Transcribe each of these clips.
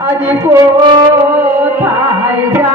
আজ কোথায় যাবি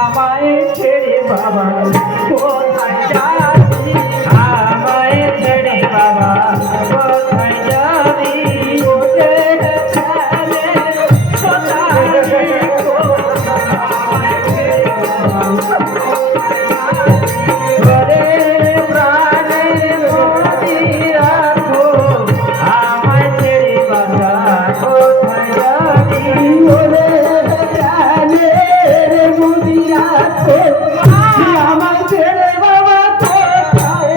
আমায় ছেড়ে বাছা কোথায় যাবি ও রে মা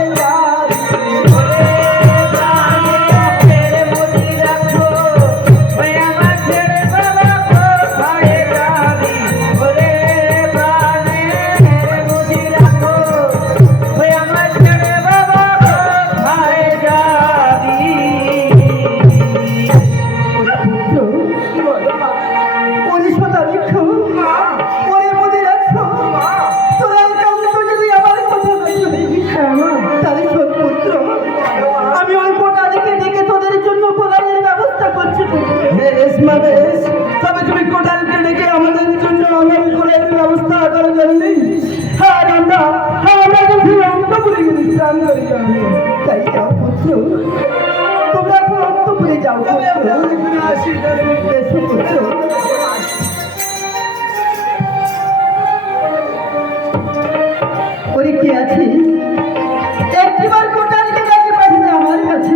তবে তুমি কোটালকে ডেকে আমাদের জন্য আমার কোলের ব্যবস্থা করে জানলি আর আমরা যদি অন্তপুরে বিশ্রাম করি তাই যাও পুত্র তোমরা এখন অন্তপুরে যাও পুত্র ওরে কি আছে একটিবার কোটালকে ডেকে পাঠিয়ে আমার কাছে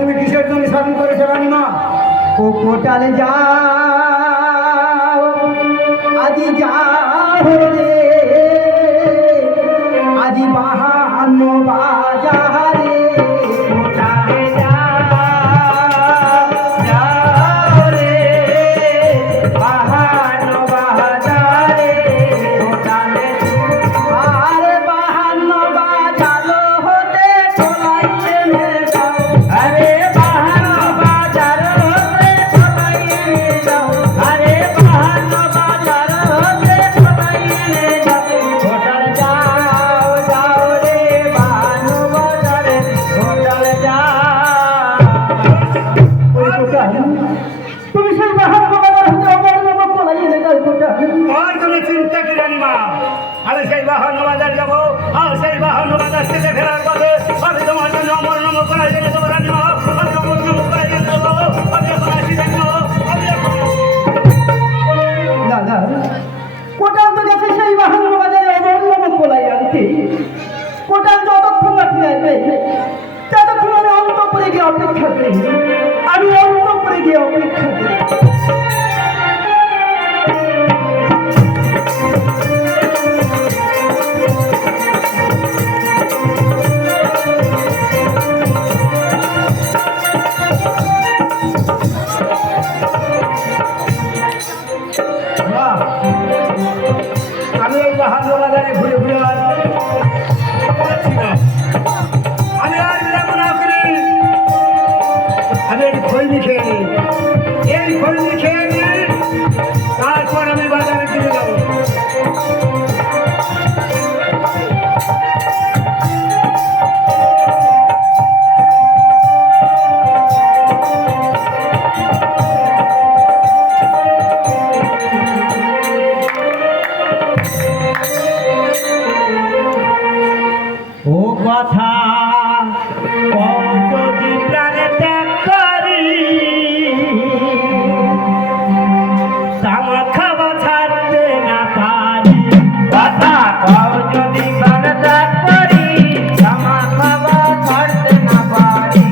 তুমি কিসের জন্য স্বাধীন করেছো রানীমা? ও কোটালে যাও আজি যাও রে আজি বাহানো বাজারে কোটালে যাও রে বাহানো বাজারে কোটালে আরে বাহানো বাজালো হতে চলাইতে যাও আরে তুমি সেই বাহার বাজার হতে আমার নামে পলাইয়ে যাও চিন্তা কি রানীমা আমি সেই বাহান্ন বাজার যাবো আর সেই বাহান্ন বাজার থেকে ফেরার পথে আমি তোমার জন্য অমর নম করাই জেনে দেবো রানীমা আমি অমর নম করাই জেনে দেবো আমি এখন আসি রানীমা দাদা কোটাল তো গেছে সেই বাহান্ন বাজারে অমর নাম পলাই আনতে কোটাল যতক্ষণ না ফিরাইবে ততক্ষণ আমি অন্তপুরে গিয়ে অপেক্ষা করি আমি অন্তপুরে গিয়ে অপেক্ষা করি আমি এই বাহান্ন বাজারে ঘুরে ঘুরে আর পাচ্ছি না। আমি আর বিরাম না করি, আমি এই খৈনি খেয়ে নিই, এই খৈনি খেয়ে নিই, তারপর আমি বাজারে ফিরে যাবো। ও কথা যদি প্রাণে ত্যাগ করি, তামা খাওয়া ছাড়তে না পারি। কথা কও যদি প্রাণ ত্যাগ করি, তামা খাওয়া ছাড়তে না পারি।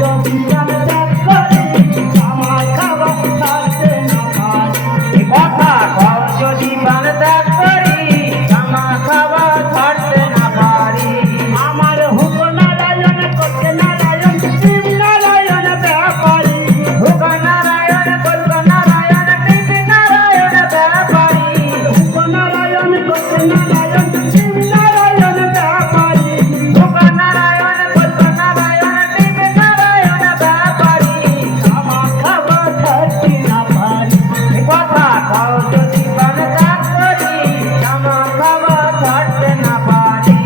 যদি প্রাণ ত্যাগ করি, তামা খাওয়া ছাড়তে না পারি। কথা কও যদি প্রাণ ত্যাগ করি, তামা খাওয়া ছাড়তে না পারি। আমার হুক নারায়ণ করতে নারায়ণ শিব নারায়ণ ব্যাপারী। হুক নারায়ণ কল্প নারায়ণ কৃষ্ণ নারায়ণ ব্যাপারী। হুক নারায়ণ করতে নারায়ণ শিব নারায়ণ ব্যাপারী। হুক নারায়ণ কল্প নারায়ণ কৃষ্ণ নারায়ণ ব্যাপারী। তামা খাওয়া ছাড়তে না পারি। কথা কও যদি প্রাণ ত্যাগ করি, তামা খাওয়া ছাড়তে না পারি।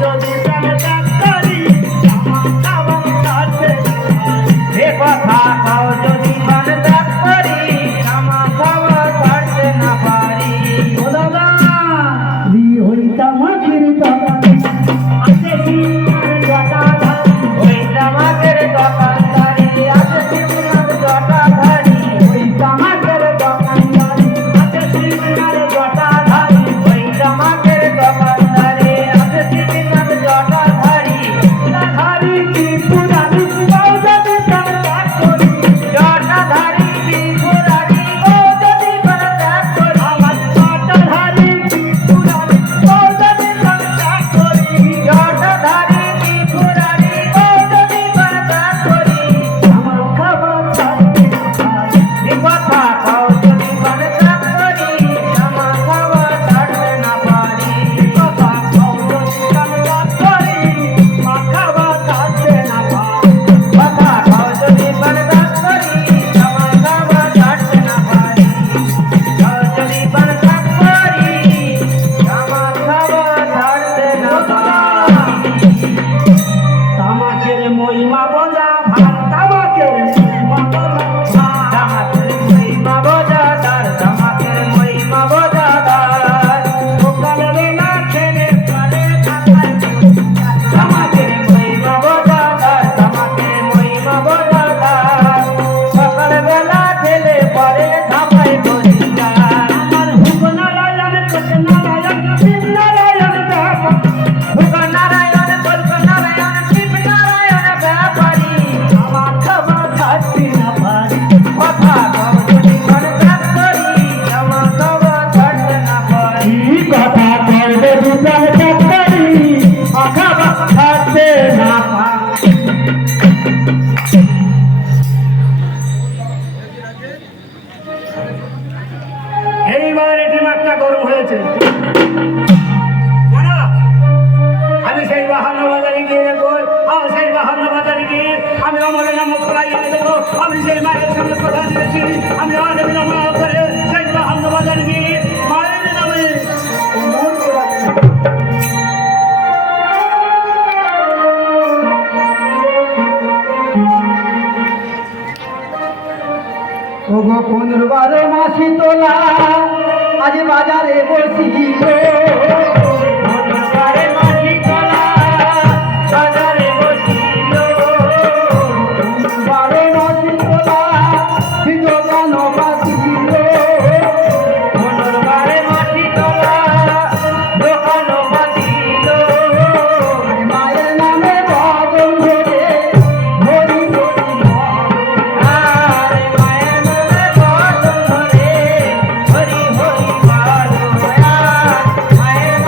যদি প্রাণ ত্যাগ করি, তামা খাওয়া ছাড়তে না পারি। এ কথা কও যদি প্রাণ ত্যাগ করি, তামা খাওয়া ছাড়তে না পারি। ও দাদা, রি হইতা মাঝির দাদা, আছে শিবনার জটাধার। ওই তামাকের দোকানদারি আছে শিবনার জটাধারী। ওই তামাকের দোকানদারি, আছে শিবনার জটাধার। ওই তামাকের দোকানদারি আছে শিবনার জটাধারী। জটাধারী ত্রিপুরারি, কেউ যদি প্রাণ ত্যাগ করি। জটাধারী ত্রিপুরারি, ও যদি প্রাণ ত্যাগ করি। আমার জটাধারী ত্রিপুরারি, কেউ যদি প্রাণ ত্যাগ করি। জটাধারী ত্রিপুরারি, ও যদি প্রাণ ত্যাগ করি। আমার খাবার ছাড়তে না পারি। এ কথা কও যদি প্রাণ ত্যাগ করি, তামা খাওয়া ছাড়তে না পারি। কথা কও যদি প্রাণ ত্যাগ করি, মা খাবার ছাড়তে না পারি। কথা কও যদি প্রাণ ত্যাগ করি, তামা খাওয়া ছাড়তে না পারি। কও যদি প্রাণ ত্যাগ করি, তামা খাওয়া ছাড়তে না পারি। তামাকের মহিমা বোঝা ভার, তামাকের মহিমা বোঝা ভার। তামাকের মহিমা বোঝাদার, তামাকের মহিমা বোঝাদার। সকালবেলা খেলে প্রাণে থাকায় তামাকের মহিমা বোঝাদার, তামাকের মহিমা বোঝাদার। সকালবেলা খেলে পরে ধাপায় বসিদার। আমার হুক নারায়ণ কৃষ্ণ নারায়ণ শিব নারায়ণ ব্যাপারী। হুক নারায়ণ কল্প নারায়ণ শিব নারায়ণ ব্যাপারী। আমার খাবার ছাড়তে না পারি। কথা কও যদি প্রাণ ত্যাগ করি, তামা খাওয়া ছাড়তে না পারি। কথা করবে দুটার চাকরি, খাবার ছাড়তে না পারি। এইবার এটি মাঠটা গরম হয়েছে। না, আমি সেই বাহান্ন বাজারে গিয়ে দেবো, আর সেই বাহান্ন বাজারে গিয়ে আমি অমরের নাম খোলাই এনে দেবো। আমি সেই মায়ের সঙ্গে কথা দিয়েছি, আমি আর বিলম্ব না করে সেই বাহান্ন বাজারে গিয়ে মায়ের নামে অমর খোলাই এনে দেবো। ওগো পুনর্বার মাসি তোলা আজ বাজারে বসিল। বারে মাঝি কলা বাজারে বসিল। পুনর্বার মাসি তোলা দোকান বাসিল। বারে মাঝি কলা দোকান বাসিল। মায়ের নামে বদল ধরে হরি হরি বল। আর মায়ের নামে বদল ধরে হরি হরি বল। আর মায়ের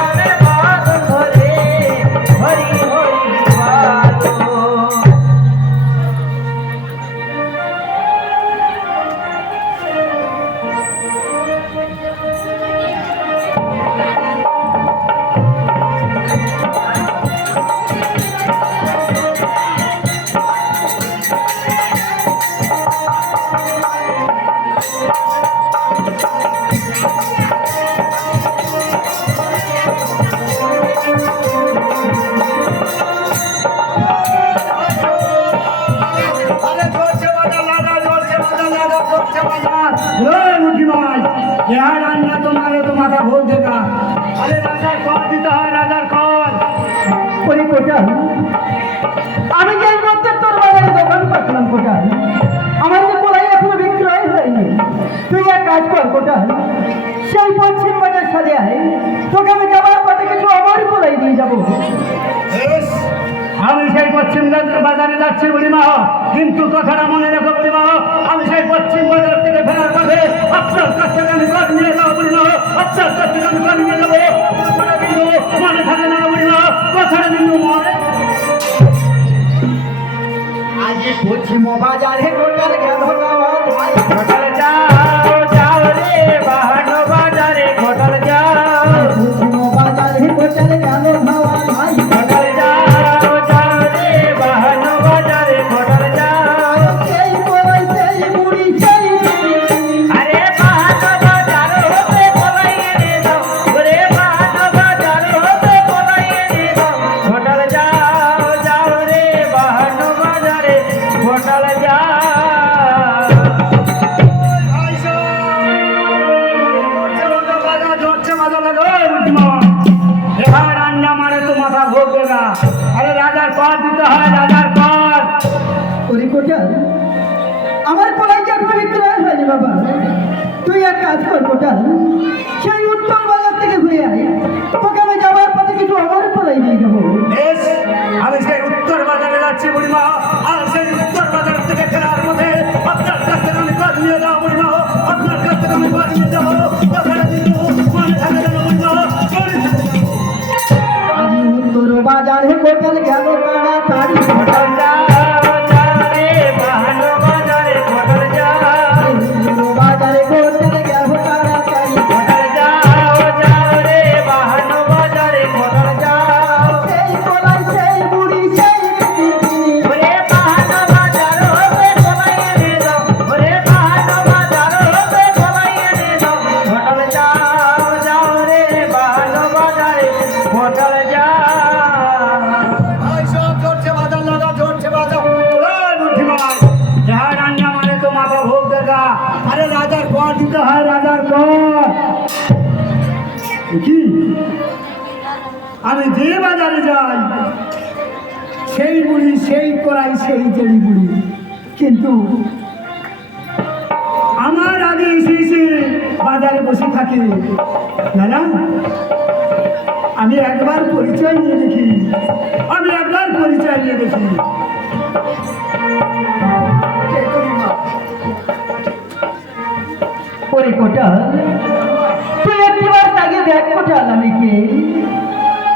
यहाँ रान्ना तुम्हारे तो माथा भूल देगा अरे राजार कौन दिता है राजार कौन ওরে কোটাল, আমি যে মধ্যে তোর বাজারে দোকান পাতলাম কোটাল, আমার যে কোলাই এখনো বিক্রয় হয়নি। তুই এক কাজ কর কোটাল, সেই পশ্চিম বাজার সাথে আয়, তোকে আমি যাবার পথে কিছু আমার কোলাই দিয়ে যাবো। বেশ, আমি সেই পশ্চিম বাজারে যাচ্ছি বুড়িমা কিন্তু কথাটা মনে রেখো বুড়িমা আমি সেই পশ্চিম বাজার থেকে ফেরার পথে আপনার কাছ থেকে আমি কর নিয়ে যাবো বুড়িমা আপনার কাছ থেকে আমি কর নিয়ে যাবো কথাটা কিন্তু মনে থাকে না বুড়িমা কথাটা কিন্তু মনে আজ পশ্চিম বাজারে কোটাল গেল গাওয়ার ভাই, ঘটল যাও যাও রে বাহানো বাজারে ঘটল যাও পশ্চিম বাজারে কোটাল গেল গাওয়ার ভাই, ঘটল যাও যাও রে বাহানো বাজারে ঘটল যাও সেই কোলাই সেই বুড়ি সেই আরে বাহানো বাজার হতে বলাই এনে দাও ওরে বাহানো বাজার হতে বলাই এনে দাও ঘটল যাও যাও রে বাহানো বাজারে ঘটল যাও अरे राजा कौन देता है राजा कौन ওরে কোটাল, আমার কোলাই যে এখনো বিক্রয় হয়নি বাবা। তুই এক কাজ কর কোটাল, সেই উত্তর বাজার থেকে ঘুরে আয়, তোকে আমি যাওয়ার পথে কিছু আমার কোলাই দিয়ে যাবো। বেশ আমি সেই উত্তর বাজারে যাচ্ছি বুড়িমা আর সেই উত্তর বাজার থেকে ফেরার পথে আপনার কাছ থেকে আমি কর নিয়ে যাবো বুড়িমা আপনার কাছ থেকে আমি কর নিয়ে যাবো কথাটা কিন্তু মনে থাকে যেন বুড়িমা আমি উত্তর বাজারে কোটাল গেল তাড়াতাড়ি, ঘটল যাও যাও রে বাহানো বাজারে ঘটল যাও উত্তর বাজারে কোটাল গেল তাড়াতাড়ি, ঘটল যাও যাও রে বাহানো বাজারে ঘটল যাও সেই কোলাই সেই বুড়ি সেই বিক্রি, ওরে বাহানো বাজার হতে বলাই এনে দাও ওরে বাহানো বাজার হতে বলাই এনে দাও ঘটল যাও যাও রে বাহানো বাজারে ঘটল যাও সব জোরছে বাজার লাগা জোরছে বাজার বুদ্ধিমান যাহা রান্না মানে তো মাথা ভোগ দেখা আরে রাজার কর দিতে হয় রাজার কর কি আমি যে বাজারে যাই সেই বুড়ি সেই কড়াই সেই জেড়ি বুড়ি কিন্তু আমার আগে এসে এসে বাজারে বসে থাকে দাদা আমি একবার পরিচয় নিয়ে দেখি আমি একবার পরিচয় নিয়ে দেখি ওরে কোটাল, তুই একবার তাকে দেখ কোটাল আমি কে,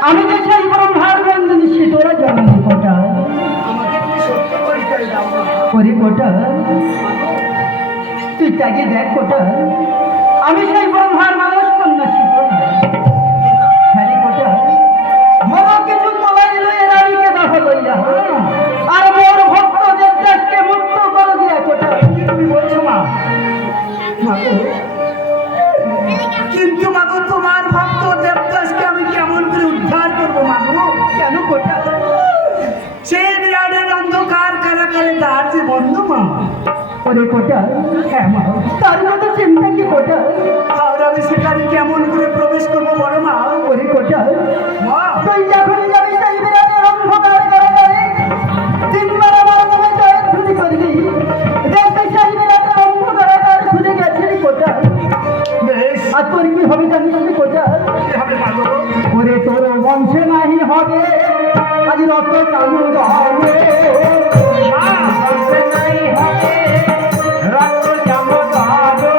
আমি যে সেই ব্রহ্মার বন্ধনী শীতলা জননী কোটাল। আমাকে তুমি সত্য পরিচয় দাও ওরে কোটাল, তুই তাকে দেখ কোটাল, আমি সেই ব্রহ্মার মানুষ কন্যা শীতলা। হ্যাঁ রে কোটাল, মন কিছু তোলাই লইয়ে রানীকে দাহ লইয়া, আর মোর ভক্ত দেবদাসকে মুক্ত করে দিয়া কোটাল। কি তুমি বলছো মা কিন্তু মাগো তোমার ভক্ত দেবদাসকে আমি কেমন করে উদ্ধার করবো মাগো কেন কোটাল? সেই বিরাটের অন্ধকার কারাগারে তার যে বন্ধু মা ওরে কোটাল, হ্যাঁ মা, তার মতো চিন্তা কি কোটাল? আর আমি সেখানে কেমন করে প্রবেশ করবো বড় মা ওরে কোটাল, মা তুই যখনই যাবি সেই বিরাটের অন্ধকার কারাগারে, তিনবার আমার নামে জয়ধ্বনি করবি, দেখবি সেই বিরাটের অন্ধকার কারাগার খুলে গেছে রে কোটাল। বেশ আর তোর কি হবে জানিস রে কোটাল? কি হবে মাগো ওরে তোর বংশে নাহি হবে আজ রক্ত চালু হবে, মা বংশে নাই হবে রক্ত চামচ হবে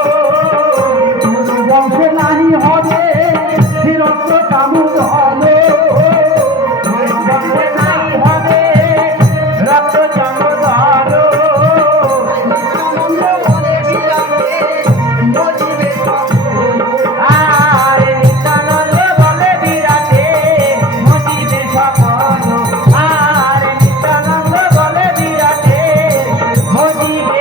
তোর বংশে নাহি হবে রক্ত চালু হবে। বংশে নাই হবে রক্ত চামচ হবে আর নিত্যানন্দ বলে বিরাটে মজিবে সপন আর নিত্যানন্দ বলে বিরাটে মজিবে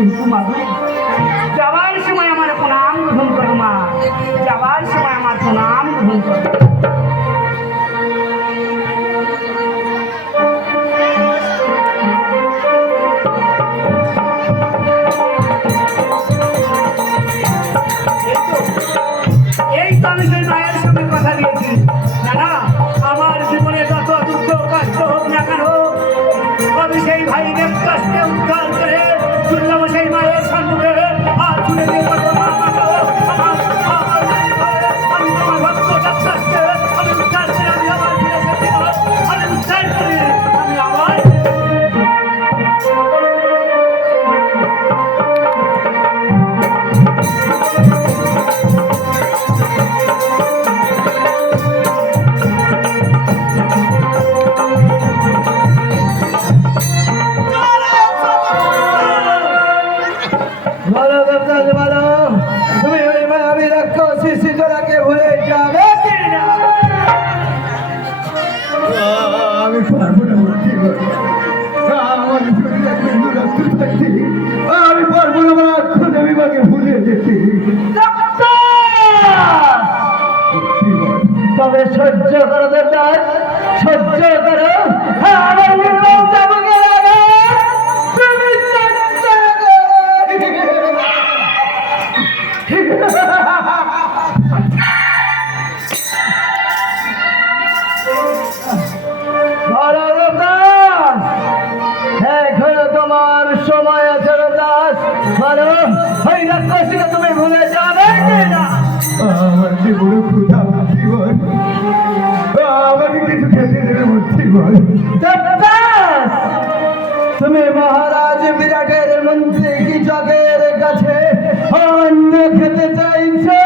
কিন্তু মাগো যাবার সময় আমার প্রণাম গ্রহণ করো মা, যাবার সময় আমার প্রণাম গ্রহণ করো। এই তো আমি সেই মায়ের সঙ্গে কথা দিয়েছি, জানা আমার জীবনে যত দুঃখ কষ্ট হোক না কেন আমি সেই ভাইকে কষ্টে উদ্ধার করে শুনলাম সেই মায়ের সম্মুখে হাত তুলে দিয়ে বলবো, মা বাবা, আমি তোমার ভক্ত কষ্টে আমি উদ্ধার করে আমি আবার ফিরে এসেছি, আমি উদ্ধার করে আমি আবার বলো দেবদাস বলো, তুমি ওই মায়াবী রাক্ষসী শিশুরাকে ভুলে যাবে কি না? আমি পারবো না মূর্তি আমার শরীরে কিন্তু রক্ত থাকতে আমি পারবো না আমার রাক্ষস আমি মাকে ভুলে যেতে। তবে সহ্য করো দেবদাস, সহ্য করো। আমার নির্মম চাবুকের আগে তুমি বলো দেবদাস, এখনো তোমার সময় আছে দেবদাস। বলো ওই রাক্ষসীকে তুমি ভুলে যাবে কি না? আমার জীবনে ক্ষুধা জীবন আমাকে কিছু খেতে দেবে মূর্তি বল। দেবদাস, তুমি মহারাজ বিরাটের মন্ত্রী কি জগের কাছে অন্ন খেতে চাইছো?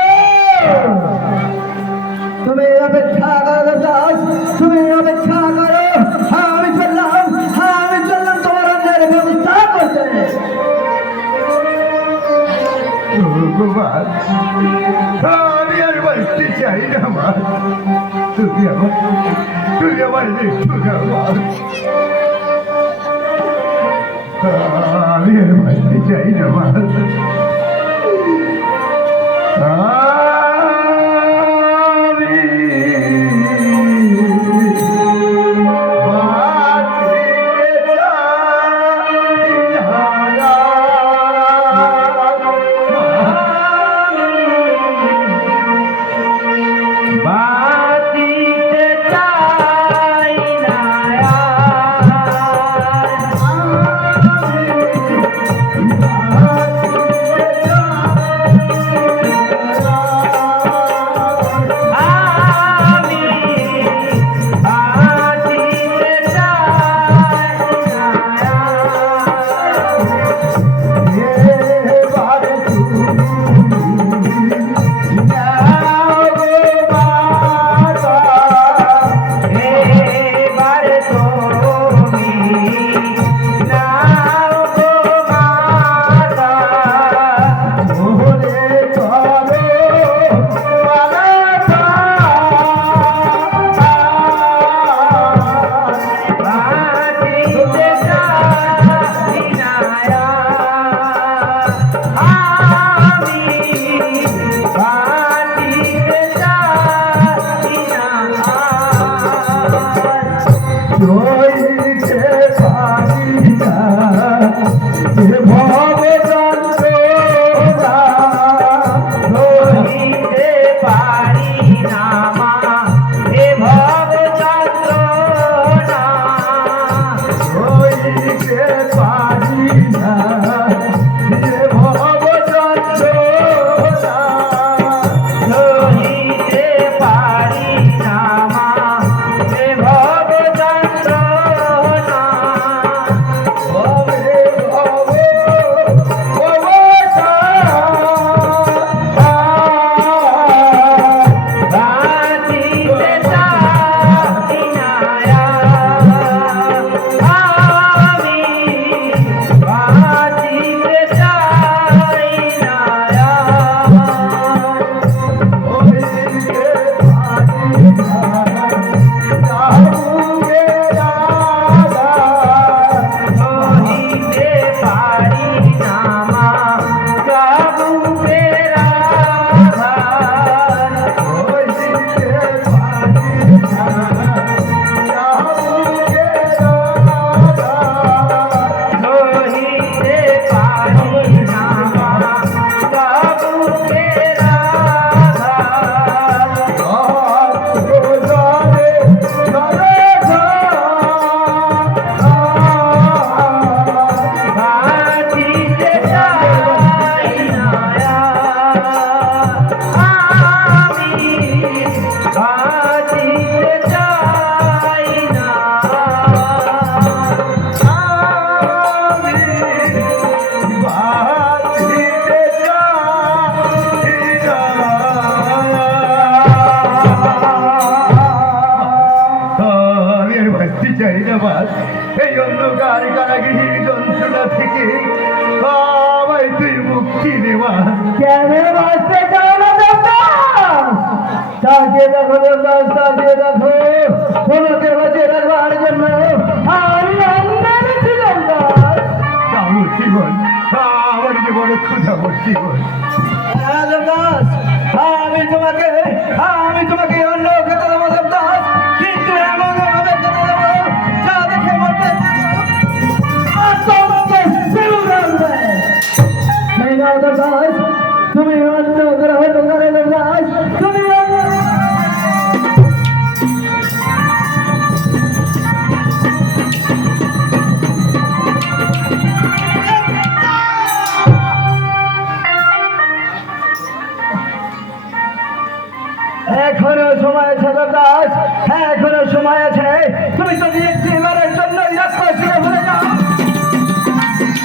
তুমি অপেক্ষা করো দেবদাস, তুমি অপেক্ষা করো। আমি চললাম তোমার অন্যের ব্যবস্থা করতে। ভগবান আমি আর বাঁচতে চাই না মা, তুমি আমার একটু আমার আমি আর বাঁচতে চাই না মা। চোখের আধার বাঁচিতে চাই না আমি বাঁচিতে চাই না আমি আর বাঁচতে চাই না বাস এই অন্ধকার কারাগৃহীর যন্ত্রণা থেকে আমায় তুই মুক্তি দেওয়া কেন বাঁচতে চাও না দেবদাস? তাকিয়ে দেখো দেবদাস, তাকিয়ে দেখো, তোমাকে বাঁচিয়ে রাখবার জন্য আমি অন্ধের ছিলাম দাস। আমার জীবন আমার জীবনে ক্ষুধা জীবন হ্যাঁ দেবদাস, আমি তোমাকে অন্য খেতে দেবো দেবদাস, কিন্তু এমন ভাবে খেতে দেবো যা দেখে মরতে দেবদাস। তুমি অন্য গ্রহ করে দেবদাস, তুমি এখনো সময় আছে দেবদাস, হ্যাঁ এখনো সময় আছে। তুমি যদি একটিবারের জন্য রাক্ষসীকে ভুলে যাও,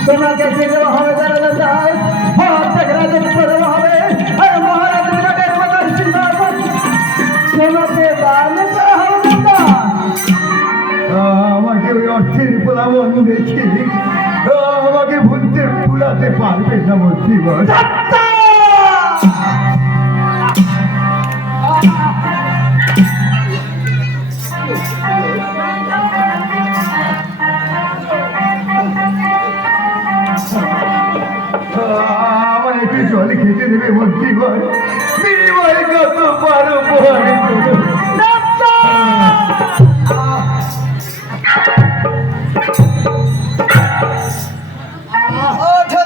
তোমাকে কি দেওয়া হবে জানো দেবদাস? প্রত্যেক রাজত্ব দেওয়া হবে, আর মহারাজ বিরাটের মতন সিংহাসন তোমাকে দান করা হবে দেবদাস। আমাকে ওই অর্থের প্লাবন দেখে আমাকে ভুলাতে পারবে না আমার জীবন আমার একটু জল খেতে দেবে মোর জীবন বিনিময়ে কত পারো ওঠো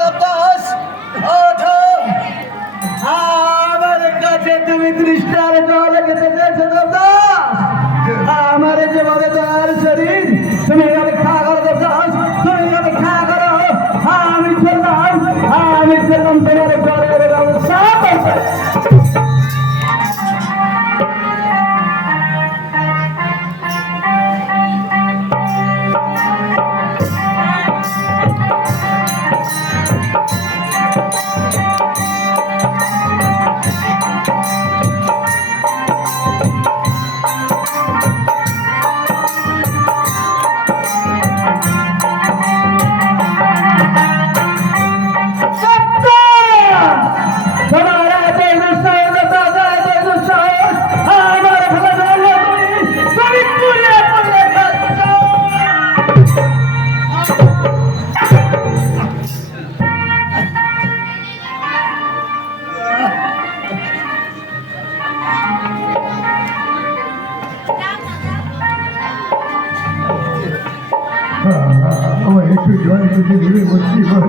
দেবদাস, ওঠো। আমার কাছে তুমি তৃষ্ণার জল খেতে চেয়েছো দেবদাস। আমার যেভাবে তোমার শরীর, তুমি এভাবে খা করো দেবদাস, তুমি এভাবে খা করো। আমি চললাম তোমার জলের ব্যবস্থা করতে। আমার একটু জল খেতে দেবে মোর জীবন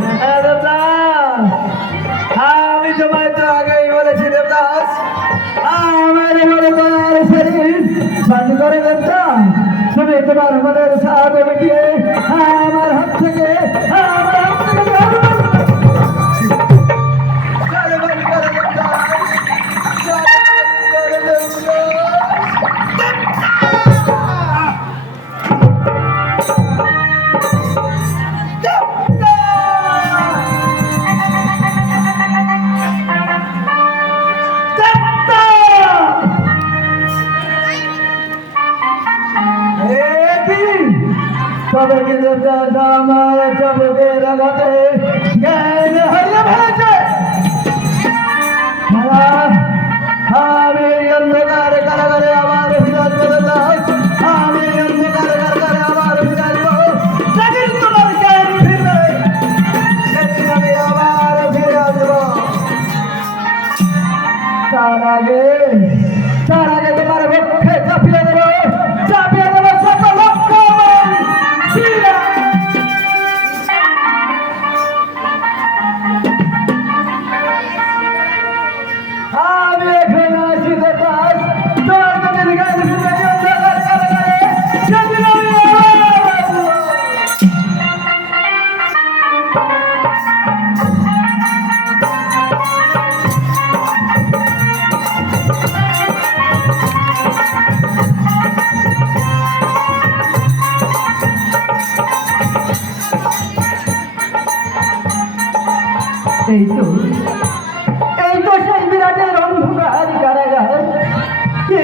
আমি তোমায় তো আগেই বলেছি দেবদাস, আমার বলে তোমার শরীর বন্ধ করে দেবদাস। তুমি তোমার মনের সাথ মিটিয়ে আমার হাত থেকে তবে কিন্তু আমার চবুকের আঘাতে জ্ঞান হারিয়ে ফেলেছে। আমি অন্ধকার কারাগারে আমার বিরাজ বদলাম, আমি অন্ধকার কারাগারে আমার বিরাজ যেদিন তোমার জ্ঞান ফিরবে সেদিন আমি আবার ফিরে আসবো। তার আগে তোমার পক্ষে চাপিয়ে দেবো সকল লক্ষ এই তো সেই বিরাটের অন্ধকার কারাগার।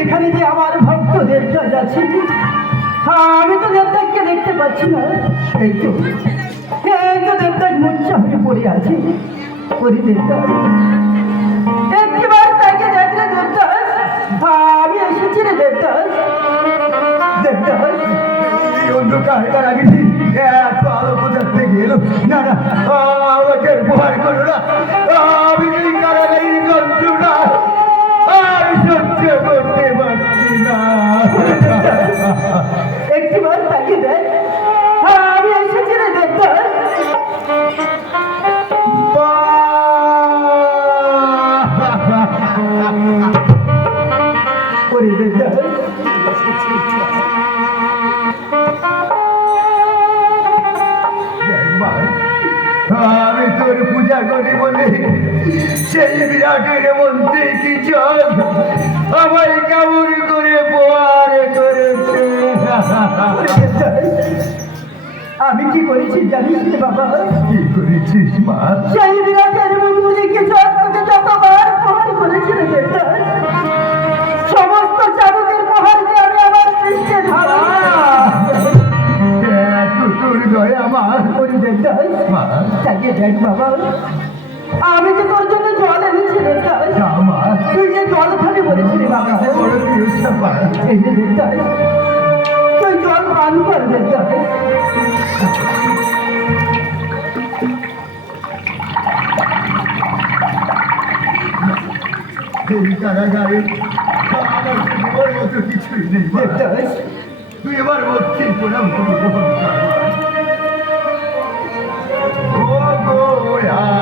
এখানে যে আমার ভক্ত দেবতাজ আছে, আমি তো দেবতাজকে দেখতে পাচ্ছি না। এই তো দেবতাজ মূর্ছা হয়ে পড়ে আছে। ওরে দেবতাজ, একবার তাকে দেখলে দেবতাজ, আমি এসেছি রে দেবতাজ। দেবতাজ, এই অন্ধকার কারাগিরি এত আলো কোথা থেকে এলো? না না, আমাকে উপহার করো না। আমি এই কারাগারির যন্ত্রণা আর সহ্য করতে পারছি না। একটিবার তাকে দেখ, আমি এসেছি রে দেবতাজ। ওরে দেবতাজ, আমি তোর পূজা করি বলে সেই বিরাটের মধ্যে কি চল আমায় কেমন করে পোয়ার করেছে। আমি কি করেছি জানিস রে বাবা? কি করেছিস মা? সেই বিরাটের মন্দিরে কিছু আপনাকে যতবার প্রহার করেছি রে দেবতাজ, সমস্ত চাবুকের প্রহারকে আমি আমার পৃষ্ঠে ঢালা। তোর দয়া মা। ওরে দেবতাজ, মা, তাকে দেখ বাবা, আমি যে তোর জন্য জল এনেছি দেবতাজ। যা মা, তুই যে জল খাবি বলেছিলি বাবা। বড় প্রিয় মা। এই যে দেবতাজ, তুই জল পান কর দেবতাজ। এই কারাগারে আমার জীবনের মতো কিছুই নেই মা। দেবতাজ, তুই এবার ভক্তি প্রণাম করে গ্রহণ কর। ও গো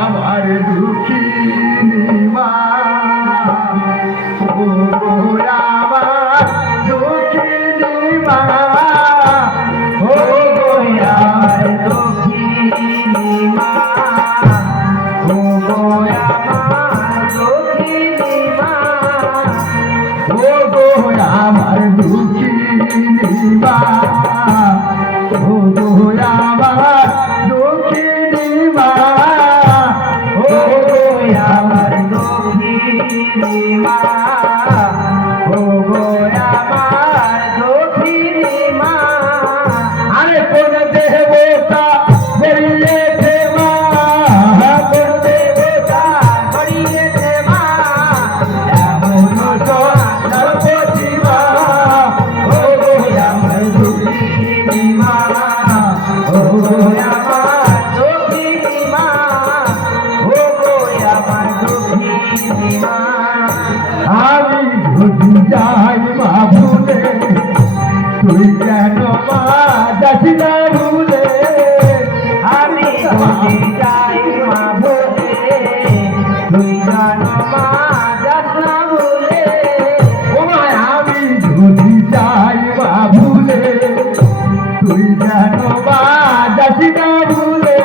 আমার দুঃখিনী মা, ও গো আমার দুঃখিনী মা, ও গো আমার দুঃখিনী মা, ও গো আমার দুঃখিনী মা, ও গো আমার দুঃখিনী মা, ও গো আমার দুঃখিনী মা, ও গো আমার দুঃখিনী মা, ও গো আমার দুঃখিনী মা। আরে কোন দেবতা বেরিয়েছে মা, কোন দেবতা বেরিয়েছে মা, এমন নরপতি মা, ও গো আমার দুঃখিনী মা, ও গো আমার দুঃখিনী মা, ও গো আমার দুঃখিনী মা। আমি যদি যাই মা ভুলে, তুই কেন মা যাচ্ছি না ভুলে। আমি যদি যাই মা ভুলে, তুই কেন মা যাস না ভুলে। ও মা আমি যদি যাই মা ভুলে, তুই কেন মা যাচ্ছি না ভুলে।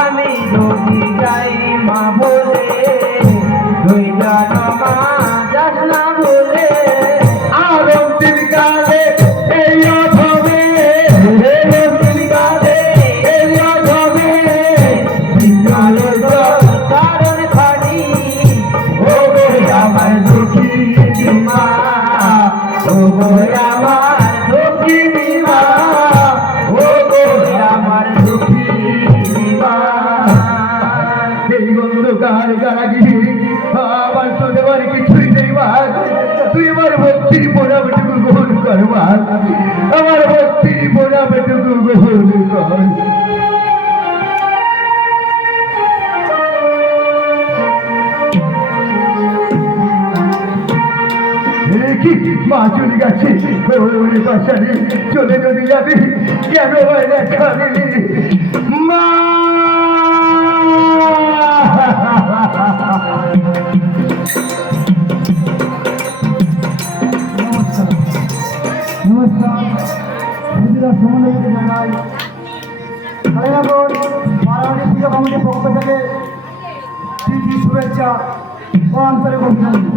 আমি যদি যাই মা ভুলে, তুই কেন মা যাস না ভুলে। আরন্তির কালে এই অধমে, আরন্তির কালে এই অধমে, বিকালে কারণ খানি, ও গো আমার দুঃখিনী মা, ও গো আমার দুঃখিনী মা, ও গো আমার দুঃখিনী মা। এই অন্ধকার কারাগিরি আমার তো দেওয়ার কিছুই নেই মা। তুই আমার ভক্তির প্রণামটুকু গ্রহণ কর মা, আমার ভক্তির প্রণামটুকু গ্রহণ কর। কি মা চলে গেছে ওরে পাশারে, চলে যদি যাবি কেন দেখা দিবি মা। নমস্কার, সুবিধা সমন্বয়কে জানাই কালিয়াগঞ্জ মারামারি পুজো কমিটির পক্ষ থেকে প্রীতি শুভেচ্ছা ও আন্তরিক অভিনন্দন।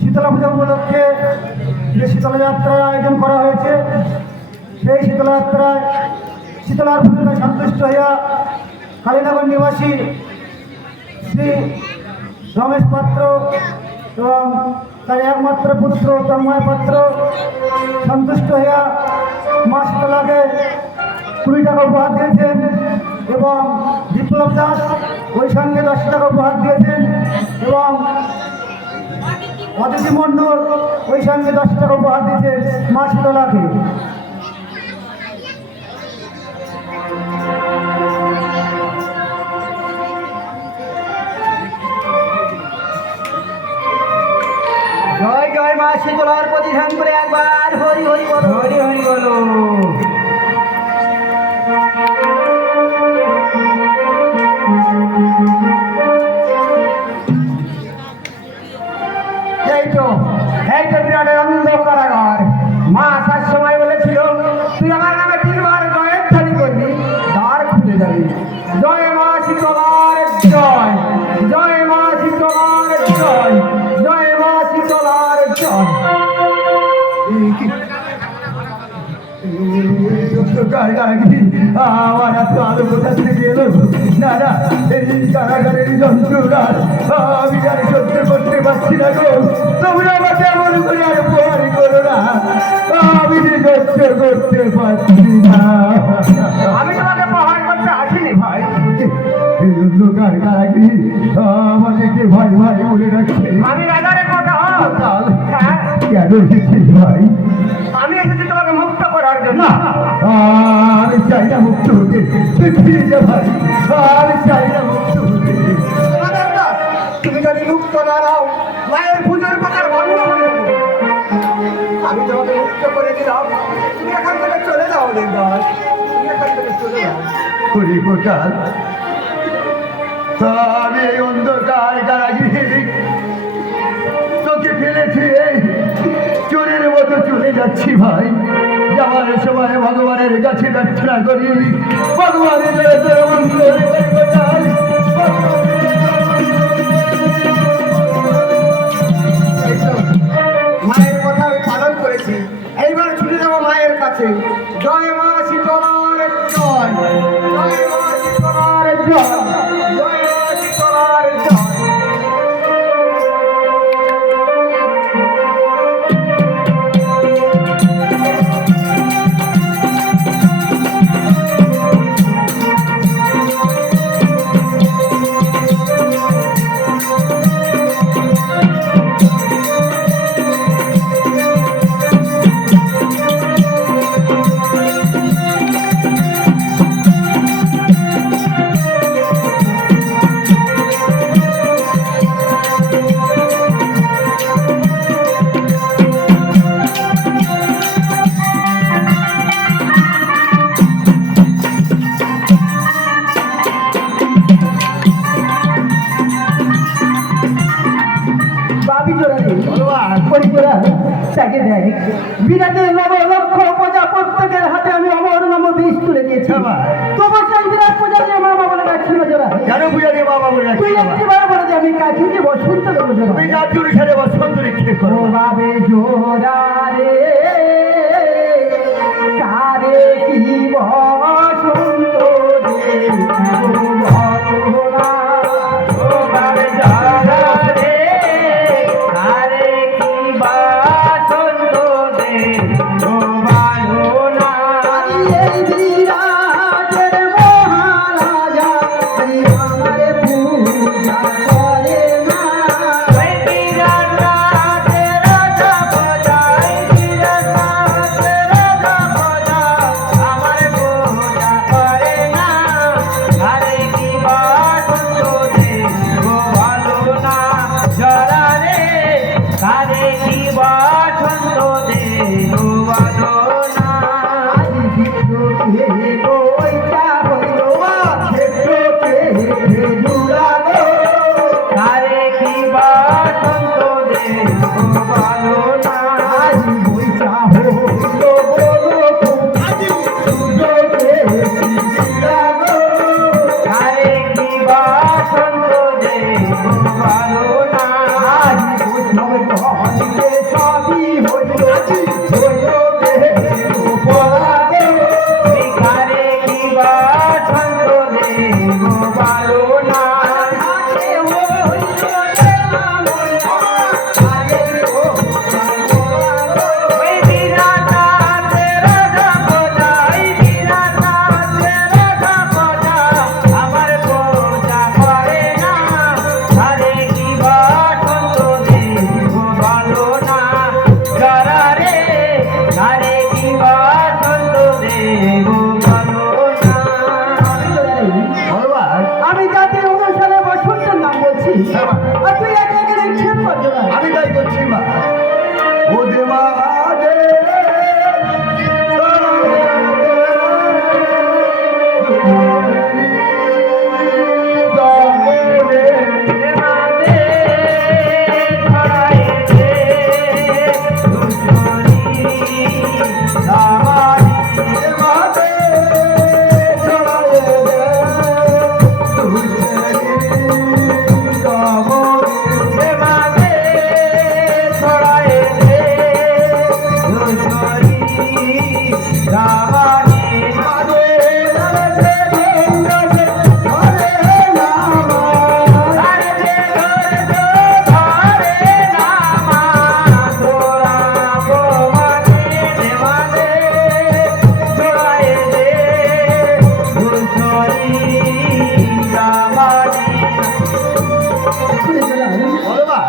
শীতলা পূজা উপলক্ষে যে শীতলা যাত্রার আয়োজন করা হয়েছে, সেই শীতলা যাত্রায় শীতলার পুজোতে সন্তুষ্ট হইয়া কালিয়াগঞ্জ নিবাসী শ্রী রমেশ পাত্র এবং তার একমাত্র পুত্র তন্ময় পাত্র সন্তুষ্ট হইয়া মা শীতলাকে 20 টাকা উপহার দিয়েছেন এবং বিপ্লব দাস ওই সঙ্গে 10 টাকা উপহার দিয়েছেন এবং অদিতি মণ্ডল ওই সঙ্গে 10 টাকা উপহার দিয়েছেন মা শীতলাকে। জয় জয় মা শীতলার প্রতি ধ্যান করে একবার হরি হরি বলো, হরি হরি বলো। এই তো বিরাট অন্ধকারাগার। মা আসার সময় বলেছিল তুই আমার নামে 3 বার জয়ের ধ্বনি করবি, দ্বার খুলে যাবি। জয় মা শীতলার জয়, জয় মা শীতলার জয়, জয় মা শীতলার জয়। আমার এত আলো কোথা থেকে এলো? না না, এই কারাগারের যন্ত্রণা আমি জানি সহ্য করতে পারছি না গো। তোমরা আমাকে এমন করে আর উপহার করো না, আমি সহ্য করতে পারছি না। আমি তোমাকে প্রহার করতে আসিনি ভাই। এই অন্ধকার কারাগৃহ আমাদেরকে ভাই ভাই বলে রাখছে। আমি রাজারে কথা হ্যাঁ, কেন এসেছিস ভাই? আমি এসেছি তোমাকে মুক্ত করার জন্য। না, আমি চাই না মুক্ত হতে। তুই ফিরে যা ভাই, আমি চাই না মুক্ত হতে। তুমি যদি মুক্ত না নাও মায়ের পুজোর কথা বন্ধ করে দেবো। আমি তোমাকে মুক্ত করে দিলাম, তুমি এখান থেকে চলে যাও দেবদাস, তুমি এখান থেকে চলে যাও। হরি গোটাল, আমি এই অন্ধকার কারাগৃহে তোকে ফেলেছি, চোরের মতো চলে যাচ্ছি ভাই। যাওয়ার সময় ভগবানের কাছে প্রার্থনা করি, ভগবানের মঙ্গল হরি গোটাল। মায়ের কথা আমি পালন করেছি, এইবার ছুটে যাবো মায়ের কাছে। জয় মা শীতলার জয়, জয় মা শীতলার জয়, জয় মা শীতলার জয়। তাকে দেয় বিরাটের নব লক্ষ প্রজা প্রত্যেকের হাতে আমি অমর নম বিষ তুলে দিয়েছি। তবু সেই বিরাট প্রজা যে মামা বলে ডাকছিল জোড়া। কেন বুঝালি বাবা বলে রাখছি? তুই একটিবার বলে যে আমি কাকি যে বসন্ত দেবো জোড়া। তুই জাতীয় সাথে বসন্ত রেখে করো বাবে জোড়া রে কারে কি বসন্ত রে ভগবান। বাবে জোড়া রে কারে কি বসন্ত রে ভগবান। এই বিরাটের মহারাজা আমার পূজা করে না। ওই বিরাট রাজের রাজা প্রজা, এই বিরাট রাজের রাজা প্রজা আমার পূজা করে না। কারে কি বসন্ত রে ভগবান। জোড়া রে কারে কি বসন্ত রে ভগবান। কারে কি বসন্ত রে ভগবান। কারে কি বসন্ত রে ভগবান। কারে কি বসন্ত রে ভগবান।